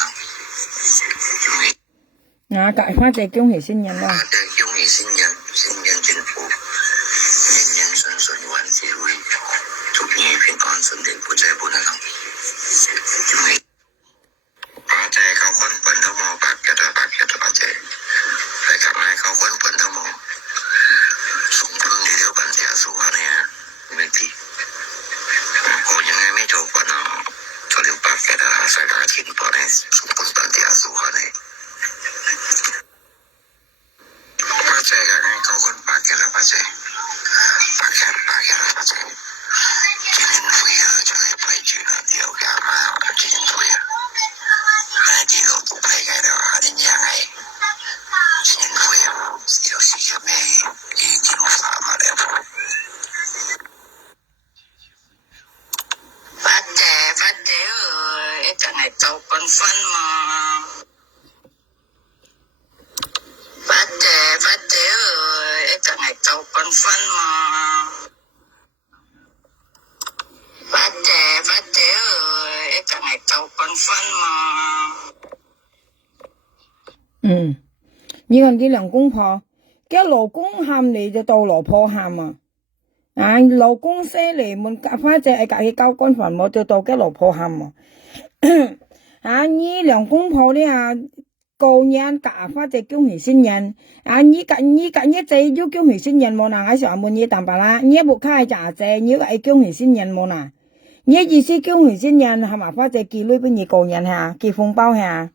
解翻隻恭喜新年啦！他的用你新年祝福，年年順順安順定不這本能，因為把這個坤本都冇白嘅啦，白嘅啦，把這係咁嘅個坤本都冇，送坤你都本隻數下呢，咩啲？我應該未做過呢，做了白嘅啦，世界前波呢，送坤本隻數下呢。把這個個坤白嘅啦，把這白嘅啦，把這。今年會啊，就係陪住啦，掉價嘛，今年會啊，呢個都陪嘅啦，你樣係，今年會啊，有時有咩已經發嘛了。發姐，一陣係做軍分嘛。發姐，一陣係做軍分嘛。發姐，一陣係做軍分嘛。你看啲兩公婆，嘅老公喊你就到老婆喊啊！老公犀利，門夾花姐係隔起交軍墳冇就到嘅老婆喊啊！呢兩公婆呢過年夾花姐叫佢先人，你隔一仔要叫佢先人冇嗱，喺上門嘢淡白啦，你冇開炸仔，你個係叫佢先人冇嗱。你意思叫佢先人係嘛？花姐寄女俾你過人下，寄紅包下。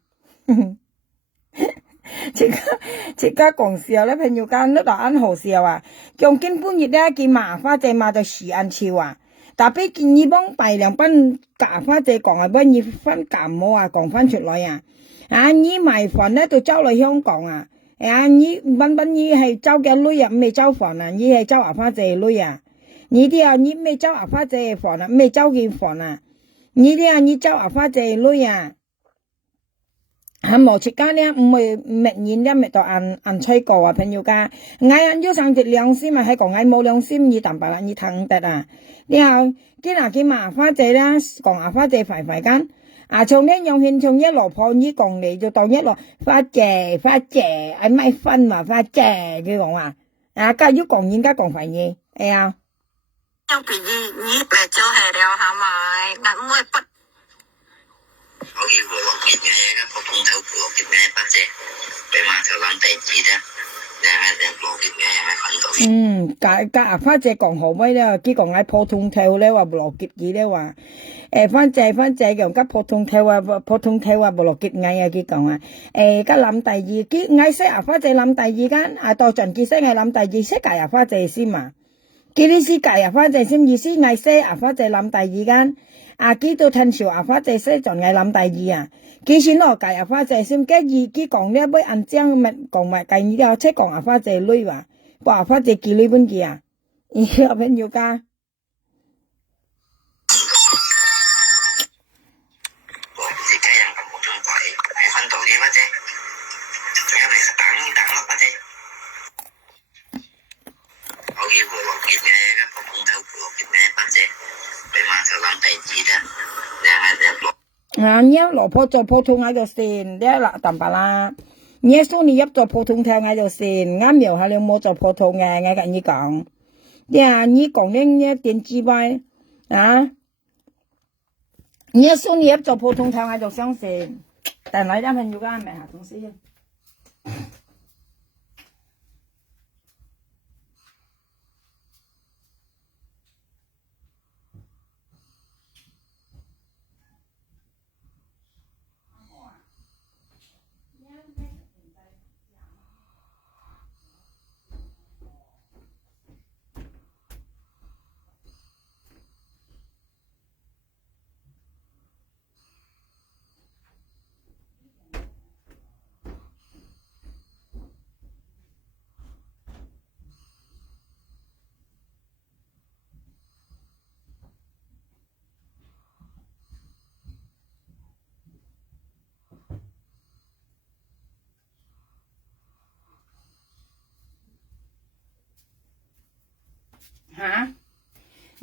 即刻講笑咧，朋友間都話好笑啊！仲見半日咧，見麻花姐嘛就時間超啊！但俾建議幫大量班夾花姐講啊，幫你分夾冇啊，講翻出來啊！你賣飯咧就走嚟香港啊！你揾你係走嘅女啊，未走飯啊，你係走阿花姐女啊！你啲啊，你未走阿花姐飯啊，未走佢飯啊！你啲啊，你走阿花姐女啊！喺無切間咧，唔會明顯咧，咪到按吹過啊，朋友家，嗌要上隻良心啊，喺講嗌冇良心，你淡白啦，你疼得啊！然後見麻花姐啦，講阿花姐快間，從呢用獻從一老婆你講嚟就當一路花姐，係咪分嘛花姐？佢講話家要講應該講快嘢，係啊。有別你嚟做係了係咪？嗱，唔會不。我以為落結嘅，個通州落結嘅不啫，俾埋條諗地址啫，你落結嘅係瞓到。家花姐講好威啦，佢講嗌破通跳咧，話落結嘅咧話，番姐講家破通跳啊，冇落結嗌啊，佢講啊，家諗第二，佢嗌識花姐諗第二間，到陣佢識嗌諗第二，識家花姐先嘛，佢呢識家花姐先意思嗌識花姐諗第二間。佢都趁少花姐識就嗌諗第二啊！佢先攞計花姐先，佢講呢杯銀章咪講埋計呢個，即係講花姐女話，話花姐寄女本嘅啊！而家朋友家，自己人咁冇種鬼，喺瞓到嘅乜啫？仲有你等咯乜啫？我以為落結嘅，個通州落結嘅乜啫？俾埋條諗地址啫，你老婆做普通嗌就先，你啦淡白啦。你說你入做普通跳嗌就先，啱苗下你冇做普通嘅，我跟你講。你講呢點知歪你說你入做普通跳嗌就相信，但係啲朋友間咪下東西。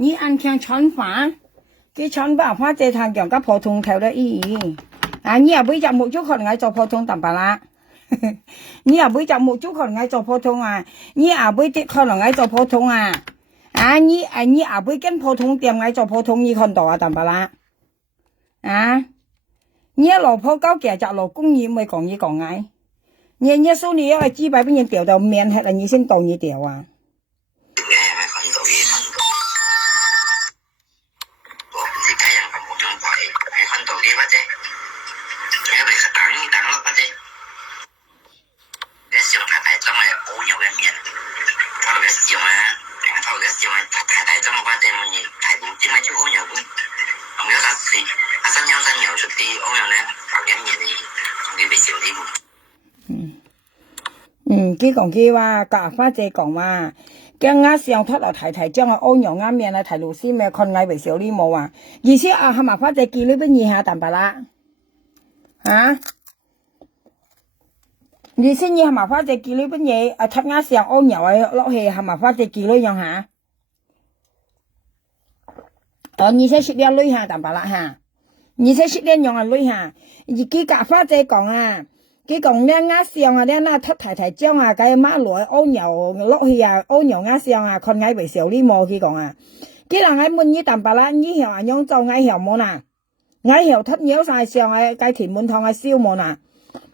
你按聽傳法，佢傳法花姐談講個普通跳得意你又每日冇足可能嗌做普通淡白啦，你又每日冇足可能嗌做普通你又每日可能嗌做普通你阿妹跟普通店嗌做普通你看到啊，淡白啦。你老婆搞嘅就老公你咪講你講嗌，你數你要幾百俾人掉到面係啦，你先到你掉啊。佢講佢話咖花姐講話，驚我上出嚟提將個歐陽啱面嚟提老師咩困嗌為少呢冇啊，而且啊係麻花姐見呢邊嘢下淡白啦，而且你係麻花姐見呢邊嘢啊，出我上歐陽嘅落去係麻花姐見呢樣下，而且識啲女下淡白啦嚇，而且識啲樣嘅女下，而佢咖花姐講啊。佢講咧啱上啊，咧那出提將啊，計馬來歐牛落去啊，歐牛啱上啊，困嗌為少呢冇佢講啊。佢人喺滿呢淡白啦，呢條啊樣做嗌條冇嗱，嗌條出鳥晒上啊，計田滿堂啊燒冇嗱，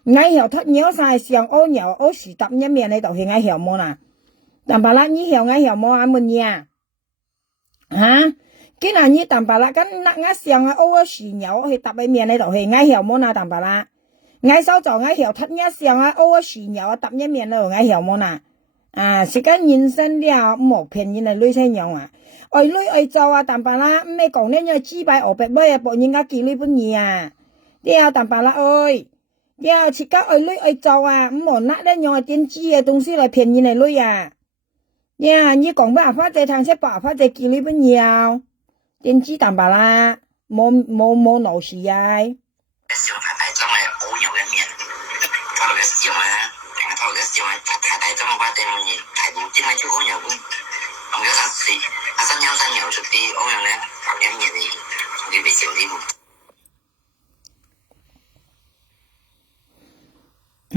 嗌條出鳥晒上歐牛歐時揼一面喺度去嗌條冇嗱，淡白啦呢條嗌條冇啊滿嘢啊，佢人呢淡白啦，咁那啱上啊歐時牛去揼一面喺度去嗌條冇嗱淡白啦。ngay sau cho ngay hiểu thất nhất xem á ô xì nhau tập nhất miền rồi ngay hiểu môn à sự cái nhân sinh là một片nhân là lưỡi xe nhau à ơi lưỡi ơi cho à tạm bà la mấy con nên nhớ chi bài ở bên bây bộ nhân cái kỳ lưỡi bên nhì à đeo tạm bà la ơi đeo chỉ cái ơi lưỡi ơi cho à một nát đấy nhau tiền chi à东西là片nhân này lưỡi à đeo như còn bà phátใจthằng sẽ bà phátใจkỳ lưỡi bên nhiều tiền chi tạm bà la mô nổ xì ai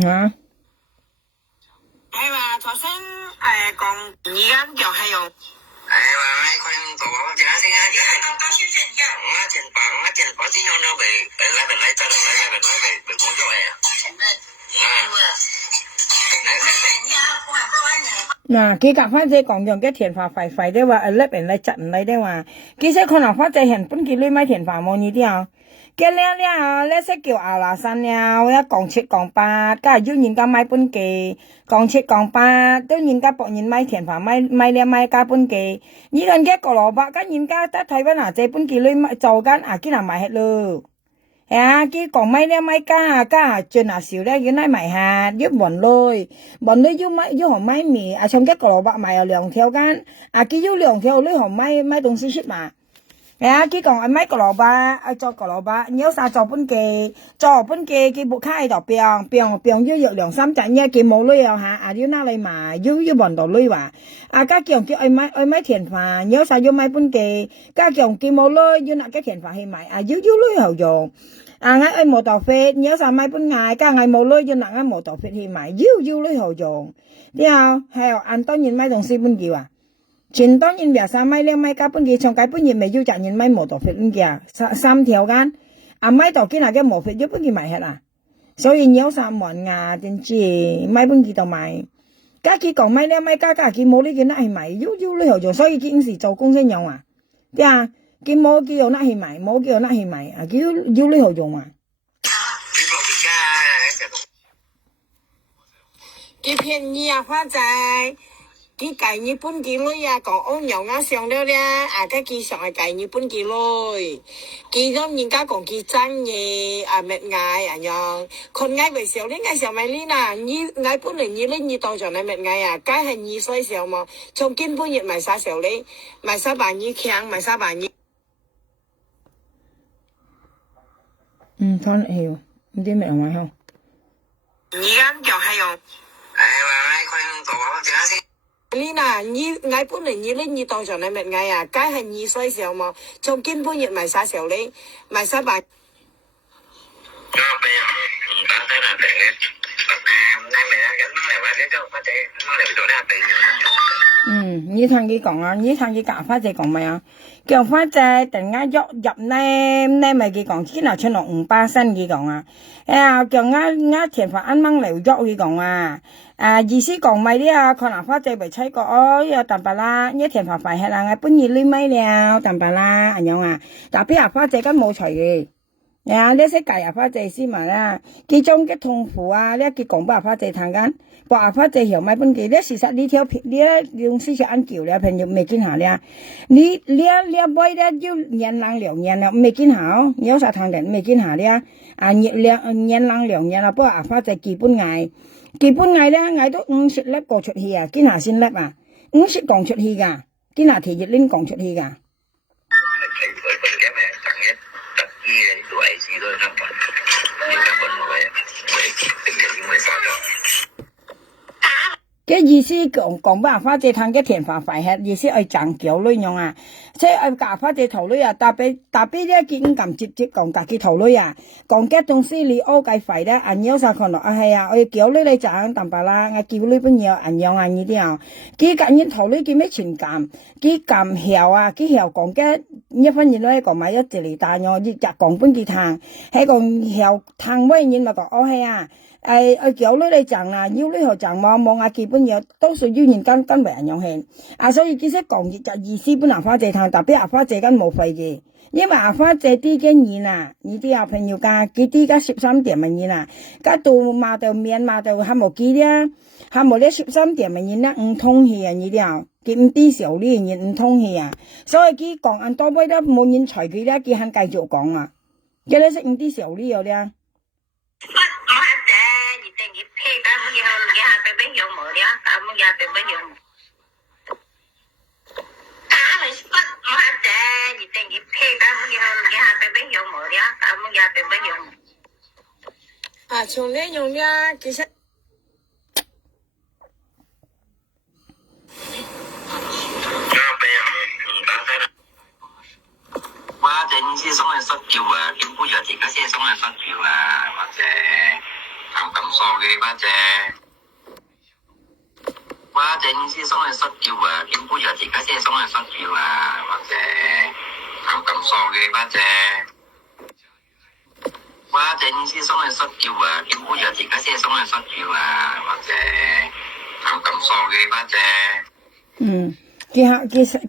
hả? Hay là thọ sinh còn nhị ăn kiểu hay không? Nà cái cà phê dây còn dùng cái thiền phà phải đấyว่าlớp bên này chặn này đấyว่าcái sẽ con nào phát dây hiện vẫn cái lưỡi mai thiền phà mò như thế nào cái lẽ sẽ kiểu à là san nhau á còn chết còn ba cái dư nhìn cái mai bún kề còn chết còn ba tôi nhìn cái bộ nhìn mai thiền phà mai lẽ mai cái bún kề như gần cái cổ lò bạc cái nhìn cái ta thấy vẫn là dây bún kề lưỡi trâu cái cái nào mai hết luôn cái còn mấy đứa mấy cá chuyện là xíu đấy cái này mày giúp bọn lôi giúp họ mấy mì trong cái cổ bạc mày ở lượng theo cái cái giúp lượng theo lưới họ mấy đồng xí shit mà cái còn mấy cổ bạc cho cổ bạc nhớ sao cho bên kề cái bộ khai đỏ biang giúp dược lượng xăm chạy nha cái mồ lưới giúp nào lại mà giúp bọn đồ lưới mà các kiểu cái mấy thiền phà nhớ sao giúp mấy bên kề các kiểu cái mồ lưới giúp nào cái thiền phà hay mày giúp lưới hậu dùng ngay ơi một tàu phê nhớ sao mấy bên ngày các ngày một lưới cho nặng ngay một tàu phê thì mày yêu lưới hậu dùng đi không hay anh tôi nhìn mấy đồng si bên kia chuyện tôi nhìn việc sao mấy leo mấy cá bên kia trong cái bên nhìn mày yêu chạy nhìn mấy một tàu phê bên kia xăm theo gan mấy tàu kia là cái một phê giúp bên kia mày hết所以nhớ sao mọi ngày trên chỉ mấy bên kia tàu mày các kia còn mấy leo mấy cá cả kia một lưới kia này mày yêu lưới hậu dùng 所以今時做工先有đi cái mô kia nó hình mày mô kia nó hình mày cái yêu lấy hậu dùng mà cái片你啊发在cái cài như bún kia lôi còn ôn nhậu ngã xong đó ra cái kia xong cái cài như bún kia lôi kia đó nhìn cả còn kia trắng gì mệt ngày nhờ con ngay về xíu đến ngay xíu mày đi nè như ngay bún này như lên như tao cho này mệt ngày cái hình như xoay xíu mà trong kinh bún nhiệt mày sao xíu đấy mày sao bà như khang mày sao bà như thôi hiểu không biết mẹ ở ngoài không nhị ăn kiểu hay không lý nè như ngay bún này như lên như tao cho này mệt ngày cái hình như xoay xíu mà trong kinh bún nhiệt mày sao xíu đấy mày sao bà Nay mẹ gắn nó lại vào cái chỗ phát nó lại chỗ này 你聽佢講啊，你聽佢教花姐講咪啊？叫花姐突然間入呢咪佢講，今日出落5%佢講啊，叫田法啱啱嚟喐佢講啊，意思講咪啲啊，可能花姐咪猜過哦，又淡白啦，呢田法快係啦，搬熱呢咪了，淡白啦，咁樣啊，但邊啊花姐跟冇除嘅。你識教花姐先嘛啦，其中嘅痛苦啊，佢講俾花姐聽緊，話花姐曉買本記，事實呢條片，用事實按叫咧，朋友未見下咧，你杯咧要年lang2年啦，未見下，有啥聽人未見下咧，年lang2年啦，不過花姐基本嗌咧，嗌到50粒過出去啊，見下先粒啊，50講出去噶，見下提熱拎講出去噶。cái意思講俾花姐聽嘅田法快係意思係賺腳女樣啊，即係教花姐頭女啊，特別咧見咁接講自己頭女啊，講嘅東西你屙計快咧，按有啥可能啊係啊，我腳女嚟賺淡白啦，我叫女本要按樣按呢啲啊，佢夾日頭女叫咩全減，佢咁曉啊，佢曉講嘅1分2咧講埋一直嚟打樣，日講本佢聽，係講曉聽咩嘢咪講哦係啊。叫女嚟賺啦，要女學賺望基本嘢多數要人跟為人用氣，所以其實講就意思本來花姐聽，特別花姐跟冇費嘅，因為花姐啲嘅嘢啊，呢啲朋友家佢啲家13點嘅嘢啊，家到嘛到面嘛到係冇幾啲，係冇啲13點嘅嘢咧唔通氣啊呢啲啊，佢唔啲時候呢樣嘢唔通氣啊，所以佢講按多杯都冇人隨佢咧，佢肯繼續講啊，叫你識唔啲時候呢樣咧。從呢用呀，其實花姐意思送去失叫啊，點杯藥而家先送去失叫啊，或者咁傻嘅花姐。花姐意思送去失叫啊，點杯藥而家先送去失叫啊，或者咁傻嘅花姐。花姐意思送去失叫啊，點杯藥而家先送去失叫啊，或者咁傻嘅花姐。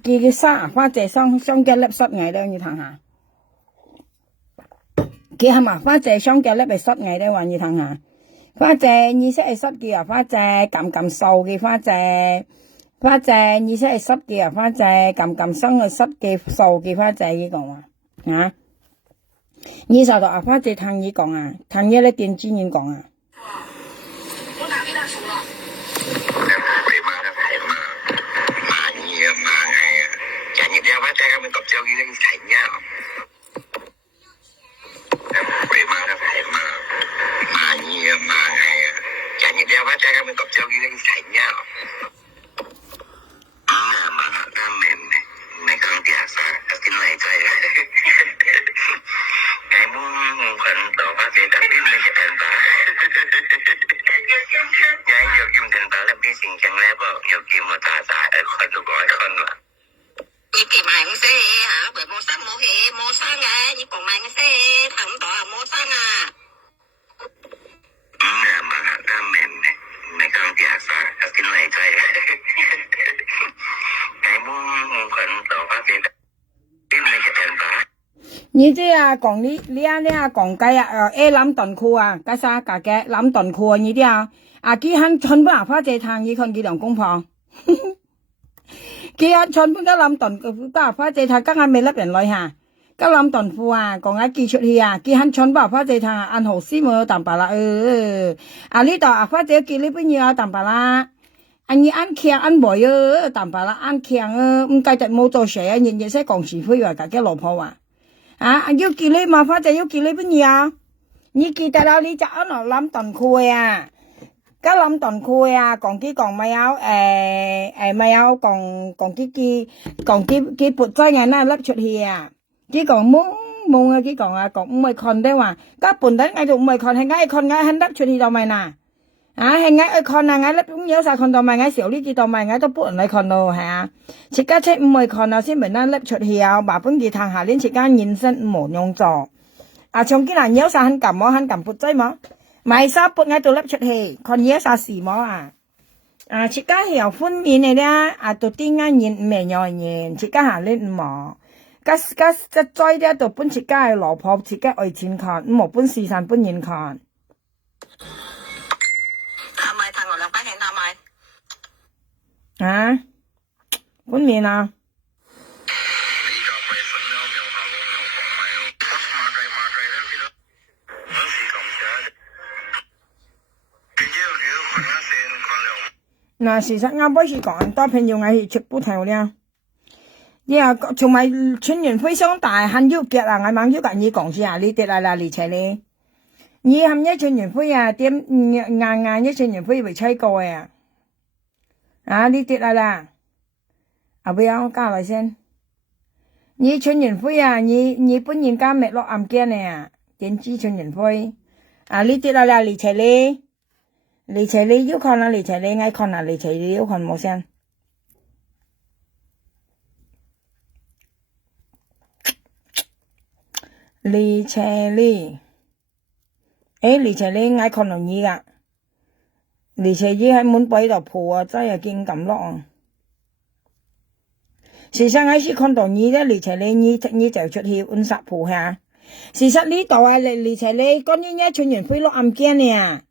佢沙花姐雙腳粒濕藝咧，你睇下。佢係咪花姐雙腳粒係濕藝咧？話你睇下。花姐意思係濕嘅啊，花姐咁瘦嘅花姐意思係濕嘅啊，花姐咁生嘅濕嘅瘦嘅花姐呢講啊，你受到花姐聽你講啊，聽你咧電專員講啊。我打俾他說了。你知啊，講呢講計啊攬頓褲啊，計啥價嘅攬頓褲啊呢啲啊，佢肯春本花姐聽呢佢兩公婆，佢肯春本個攬頓花姐聽，今日未粒人來下，個攬頓褲啊，講下寄出去啊，佢肯春本花姐聽，按號師冇淡白啦，呢度花姐寄呢邊嘢淡白啦。anh ăn kẹo ăn bồi tạm bảo là ăn kẹo cái chuyện mua đồ xe nhìn nhìn sẽ còn chỉ phơi vào cả cái lỗ phao anh yêu kỳ lấy mà phát triển yêu kỳ lấy bên nhà như kỳ ta đâu đi chợ nó làm tuần khuya cái làm tuần khuya còn mày áo còn cái bột trái ngày nay lắp chuột hìa cái còn muốn cái còn mày con đấy mà các bột đấy ngay dùng mày con hay ngay con ngay hắn lắp chuột hìa đâu mày nè 係我愛看啊，我咧咁有晒看到埋我小呢幾度埋我都不能嚟看到係啊，自家出唔會看到先俾咱拎出去啊，把本幾趟下年自家人生冇用做，從幾難有晒很撳麼，很撳不濟麼，買衫撥我都拎出去，看有晒事麼自家有歡面嘅咧，到啲啱人唔係有人，自家下年唔冇。再啲到本自家嘅老婆，自家愛錢看，唔冇本時間本人看。ทำไมทาง我兩班人ทำไม本面啊？嗱，事實啱開始講，多朋友係食不頭咧。同埋春園非常大，很要腳啊！我猛要跟你講先啊，你哋嚟嚟齊咧。你含一春園非啊，點硬一春園非未吹過啊？你哋嚟啦，不要我加來先。你春園非啊，你本人家未落暗間呢？點知春園非？你哋嚟啦，嚟齊咧，嚟齊咧要看啊，嚟齊咧我看啊，嚟齊咧要看冇先。李斜哩，李斜哩愛看到你噶，李斜哩喺門背度抱啊，真係見咁咯。事實我是看到你咧，李斜哩你就出去揾殺抱下。事實呢度李斜哩嗰啲一春園飛落暗間呢，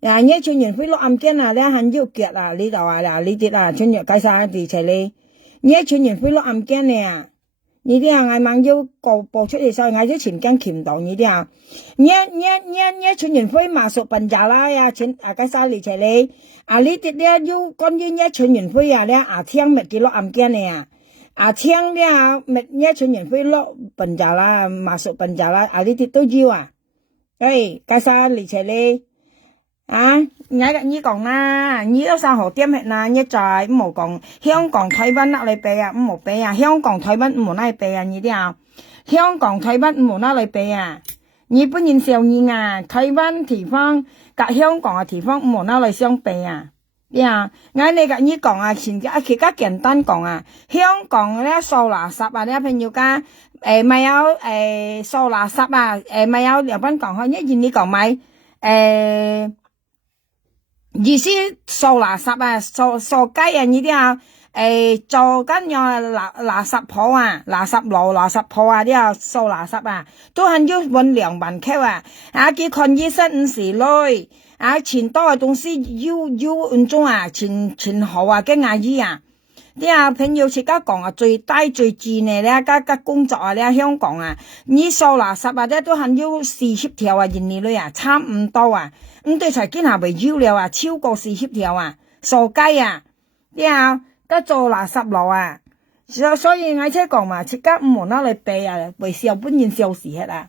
一春園飛落暗間咧，很要腳啊！呢度呢啲春園介紹李斜哩，一春園飛落暗間呢。你啲嗌猛要個播出嚟，所以嗌咗前間鉗到你啲一春園飛馬術笨雜啦呀，前介紹嚟齊你呢啲咧要關於一春園飛咧聽咪幾落暗間呢聽咧咪一春園飛落笨雜啦，馬術笨雜啦呢啲都要介紹嚟齊你我跟你講啦，你都三號點hết啦，你再唔好講香港台灣哪裡比啊，唔好比啊，香港台灣唔好哪裡比啊，你啲香港台灣唔好哪裡比啊，你本人小人台灣地方跟香港嘅地方唔好哪裡相比啊，我哋跟你講前其他簡單講香港咧掃垃圾咧朋友家咪有掃垃圾咪有日本講一言你講咪意思掃垃圾掃街你啲做緊有垃圾鋪垃圾爐垃圾鋪啲掃垃圾都係要搵2萬扣佢看醫生時累錢多嘅東西要運中錢好嘅阿姨啲朋友自家講最低最賤嘅咧家工作咧香港你掃垃圾咧都係要40條人年類差唔多對才見下未要了超過40條掃街啲得做垃圾爐所以我車講嘛，自家唔好哪裡比為笑本人笑時hết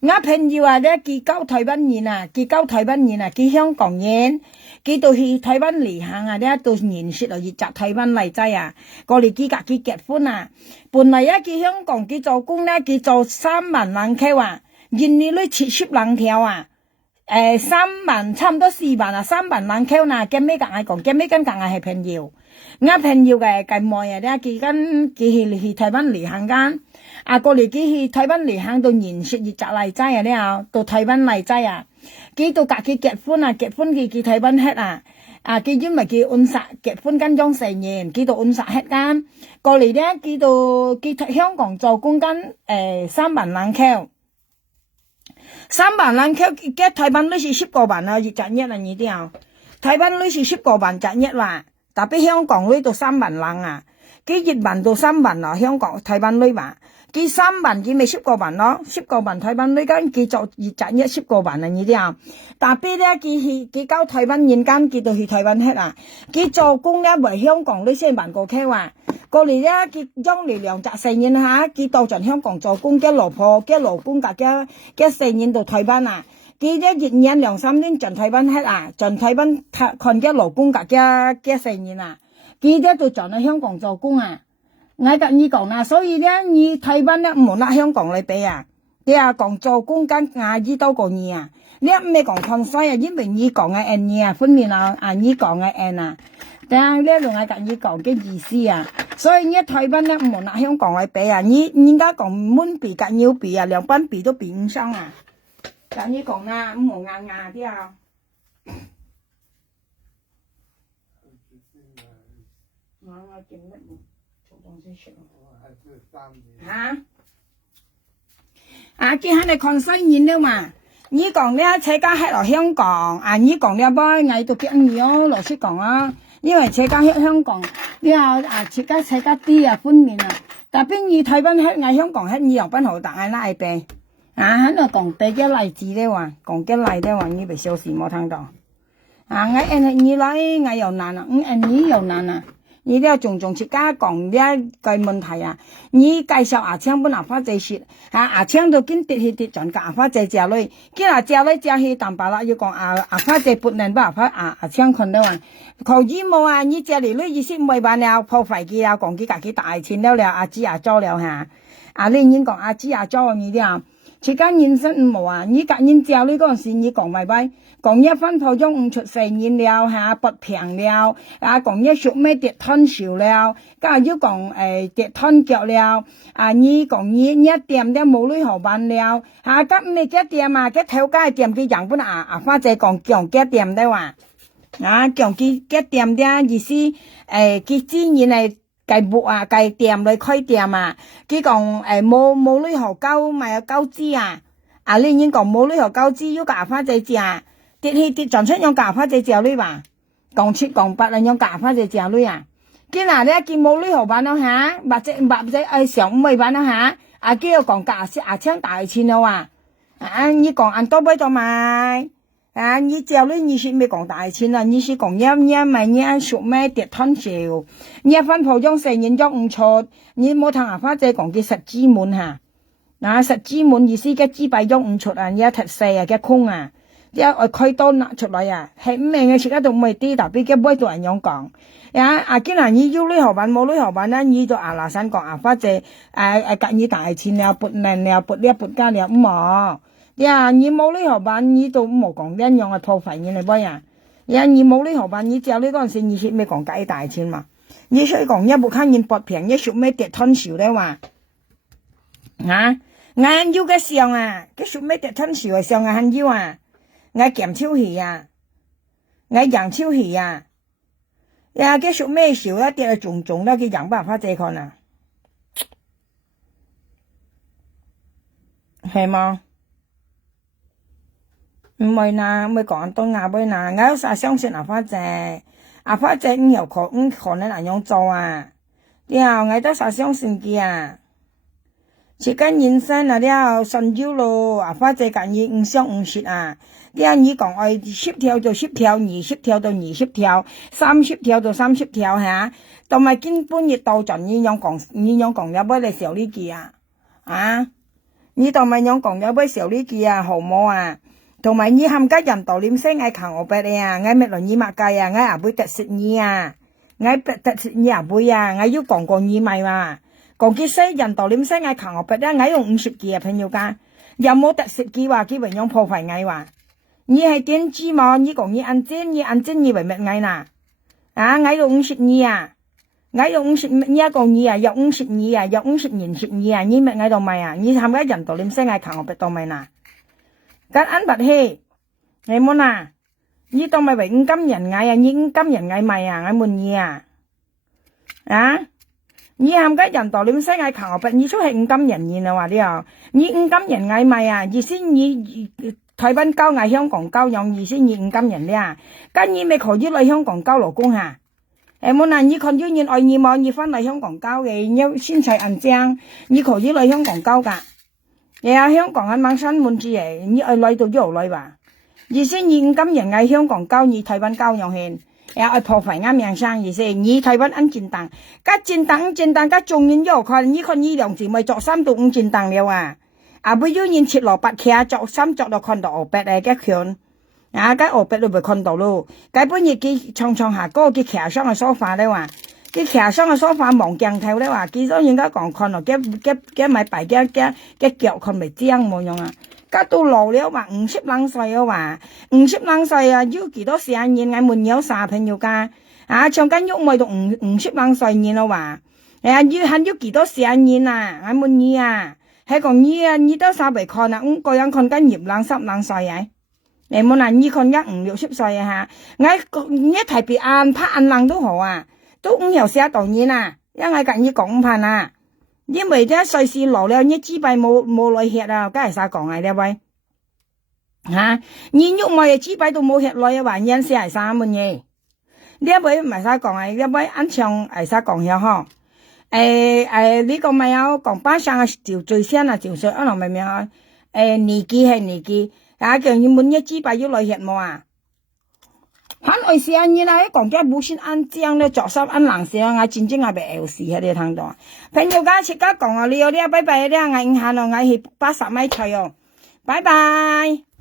我朋友咧佢交台灣人佢香港人佢到去台灣旅行咧到認識到熱習台灣嚟仔過嚟佢佢結婚本來佢香港佢做工咧佢做3萬人扣人年裡70人條3萬差唔多4萬3萬人扣嘅咩講講嘅咩跟講係朋友我朋友嘅計妹咧佢跟佢去台灣旅行間過嚟佢去台灣旅行到認識熱習嚟仔咧到台灣嚟仔佢到佢結婚結婚佢台灣hết佢因為佢按殺結婚跟咗4年佢到按殺hết間過嚟咧佢到佢香港做工間3萬人扣3萬人扣嘅台灣都是10個萬熱習一你啲台灣都是10個萬習一但比香港呢度3萬人佢1萬到3萬香港台灣呢佢3萬佢咪10個萬咯10個萬台灣呢間佢做熱習一10個萬你啲但比咧佢交台灣人間佢到去台灣hết佢做工咧為香港呢4萬個扣過嚟咧佢將嚟2習4年佢到盡香港做工嘅老婆嘅老公嘅4年到台灣佢咧1年2-3年盡台灣hết盡台灣看嘅老公嘅4年佢咧到盡喺香港做工我跟你講所以咧你台灣咧唔好拿香港嚟比你啊講做工跟阿姨多個嘢啊，你唔係講抗衰啊，因為你講嘅嘢嘢啊，分面啊阿姨講嘅嘢啊，但係呢度我跟你講嘅意思啊，所以你台灣咧唔好拿香港嚟比啊，你人家講滿比跟牛比啊，兩班比都比唔上啊，跟你講啊唔好硬硬啲啊。我見乜冇做東西食啊？啊，今下你看新年了嘛？你講咧，車家喺落香港，啊，你講咧，不，我都驚你哦，老實講啊，因為車家喺香港，你啊車家啲啊分面啊，但邊你台灣喺香港喺你又不好大拉唄，啊，喺度講第一例子咧話，講嘅例咧話，你別小事冇聽到，啊，我你來我又難啊，你又難啊。你呢個種切家講呢個問題啊，你介紹阿昌本阿花仔說，阿昌都見跌去跌盡個阿花仔食女，見阿食女食去淡白啦，要講阿花仔不能把阿昌看到啊，可以冇啊，你食嚟女意思唔係辦了，破費嘅啊，講幾家幾大錢了阿姊阿租了嚇，你已經講阿姊阿租你啲啊，切家人生唔冇啊，你隔人食女嗰陣時你講咪咪。講一分鋪中唔出成現了嚇，不平了，講一屬咩跌吞少了，加要講跌吞腳了，你講你一店都冇女學辦了，咁咩嘅店啊，嘅頭家店嘅人本花姐講嘅店的話，講嘅店的意思佢自然係計木啊計店嚟開店啊，佢講冇女學交咪交資啊，你已經講冇女學交資要個花姐知啊。跌去跌撞出用假花仔食女吧，講七講八用假花仔食女啊！見嗱咧見冇女學辦咯嚇，或者上五位辦咯嚇，佢又講假阿昌大錢咯話，你講按多杯多買，你食女你是咪講大錢啊？你是講一咪你屬咩跌吞少，你一分鋪中成年咗唔出，你冇同阿花仔講嘅實資滿嚇，實資滿意思嘅資幣中唔出啊，你一踢四啊嘅空啊！一我開刀拿出來啊，係唔明嘅，而家都唔係啲，特別嘅每度人樣講，見嗱你要女學辦冇女學辦啦，你就嗱聲講花姐隔你大錢了，撥命了，撥呢撥家了唔冇，你冇女學辦，你都唔好講一樣嘅破費你嚟咩啊？你冇女學辦，你只你嗰陣時你先咪講隔大錢嘛？你所以講一部卡人撥平，一屬咩跌吞少咧話，我要嘅上啊，嘅屬咩跌吞少嘅上啊，很要啊！我減超氣啊，我揚超氣啊，佢屬咩少一啲啊，種啦，佢揚辦法借看啊，係嗎？唔係啦，咪講到亞杯啦，我有啥相信阿花姐唔有可能咁樣做啊，我都啥相信佢啊。切緊人生啊，了順腰咯，花姐隔意唔相唔說啊，你講愛10條就10條，20條就20條，30條就30條嚇，同埋根本亦到盡你樣講有咩嚟小呢句啊？你同埋樣講有咩小呢句啊？好冇啊？同埋你冚家人道念聲嗌求我俾你啊，嗌咩輪你物計啊，嗌阿妹特食你啊，嗌特食你阿妹啊，嗌要講過你咪嘛。講佢西人道念聲嗌求我俾你，嗌用50句啊，朋友家有冇特食句話佢為樣破壞嗌話？你係點知嘛？你講你按真你為乜嗌呐？嗌用50啊，嗌用50你講你啊，有50啊，有50年50啊，你乜嗌到咪啊？你冚家人道念聲嗌求我俾到咪呐？咁安拔氣，你冇呐？你當咪為五金人嗌啊？你五金人嗌咪啊？嗌滿意啊？你冚家人道念聲嗌求我俾，你出係五金人言啊話啲啊？你五金人嗌咪啊？意思你台灣交嗌香港交樣意思你五金人咧？咁你咪可以嚟香港交勞工嚇？冇嗱，你看要愛你冇，你翻嚟香港交嘅，你先財銀章，你可以嚟香港交㗎。香港喺猛新滿住嘅，你愛來到就來吧。意思你五金人嗌香港交，你台灣交樣先。愛破壞啱命生意思，你台灣按戰鬥，加戰鬥加眾人要看，你看你兩姊妹作3到5戰鬥了啊！不要人切蘿蔔茄作3作到看到河北嘅嘅拳，加河北都未看到咯。基本日佢唱下歌，佢騎上個梳化咧話，佢騎上個梳化望鏡頭咧話，佢都應該講看咯，佢咪擺佢腳看咪正冇用啊！家到老了話50歲啊話，50歲啊要幾多時間我們有小朋友㗎啊，唱緊喐咪到50歲年咯話，要幾多時間啊？我們啊，係講你都稍微看啊，個人看緊10歲啊！你冇人你看50-60歲啊嚇，我特別拍人都好啊，都有時當然啊，因為近講怕啊，因為啲歲數老了，你資幣冇來吃啊，梗係啥講啊呢位嚇，你喐冇嘢資幣都冇吃來話，人是係啥乜嘢？呢位唔係啥講啊，呢位安唱係啥講嘅嗬？呢個咪有講巴生啊，就最先啊，就說啊，咪咪啊，年紀係年紀。啊！叫你滿一支幣要來吃冇啊？很愛食你啦！講嘅冇先安正咧，作濕安冷食啊！真正係被餓死喺呢趟度。朋友家切家講啊，你有啲拜拜啲啊，我下落我去80米菜哦，拜拜。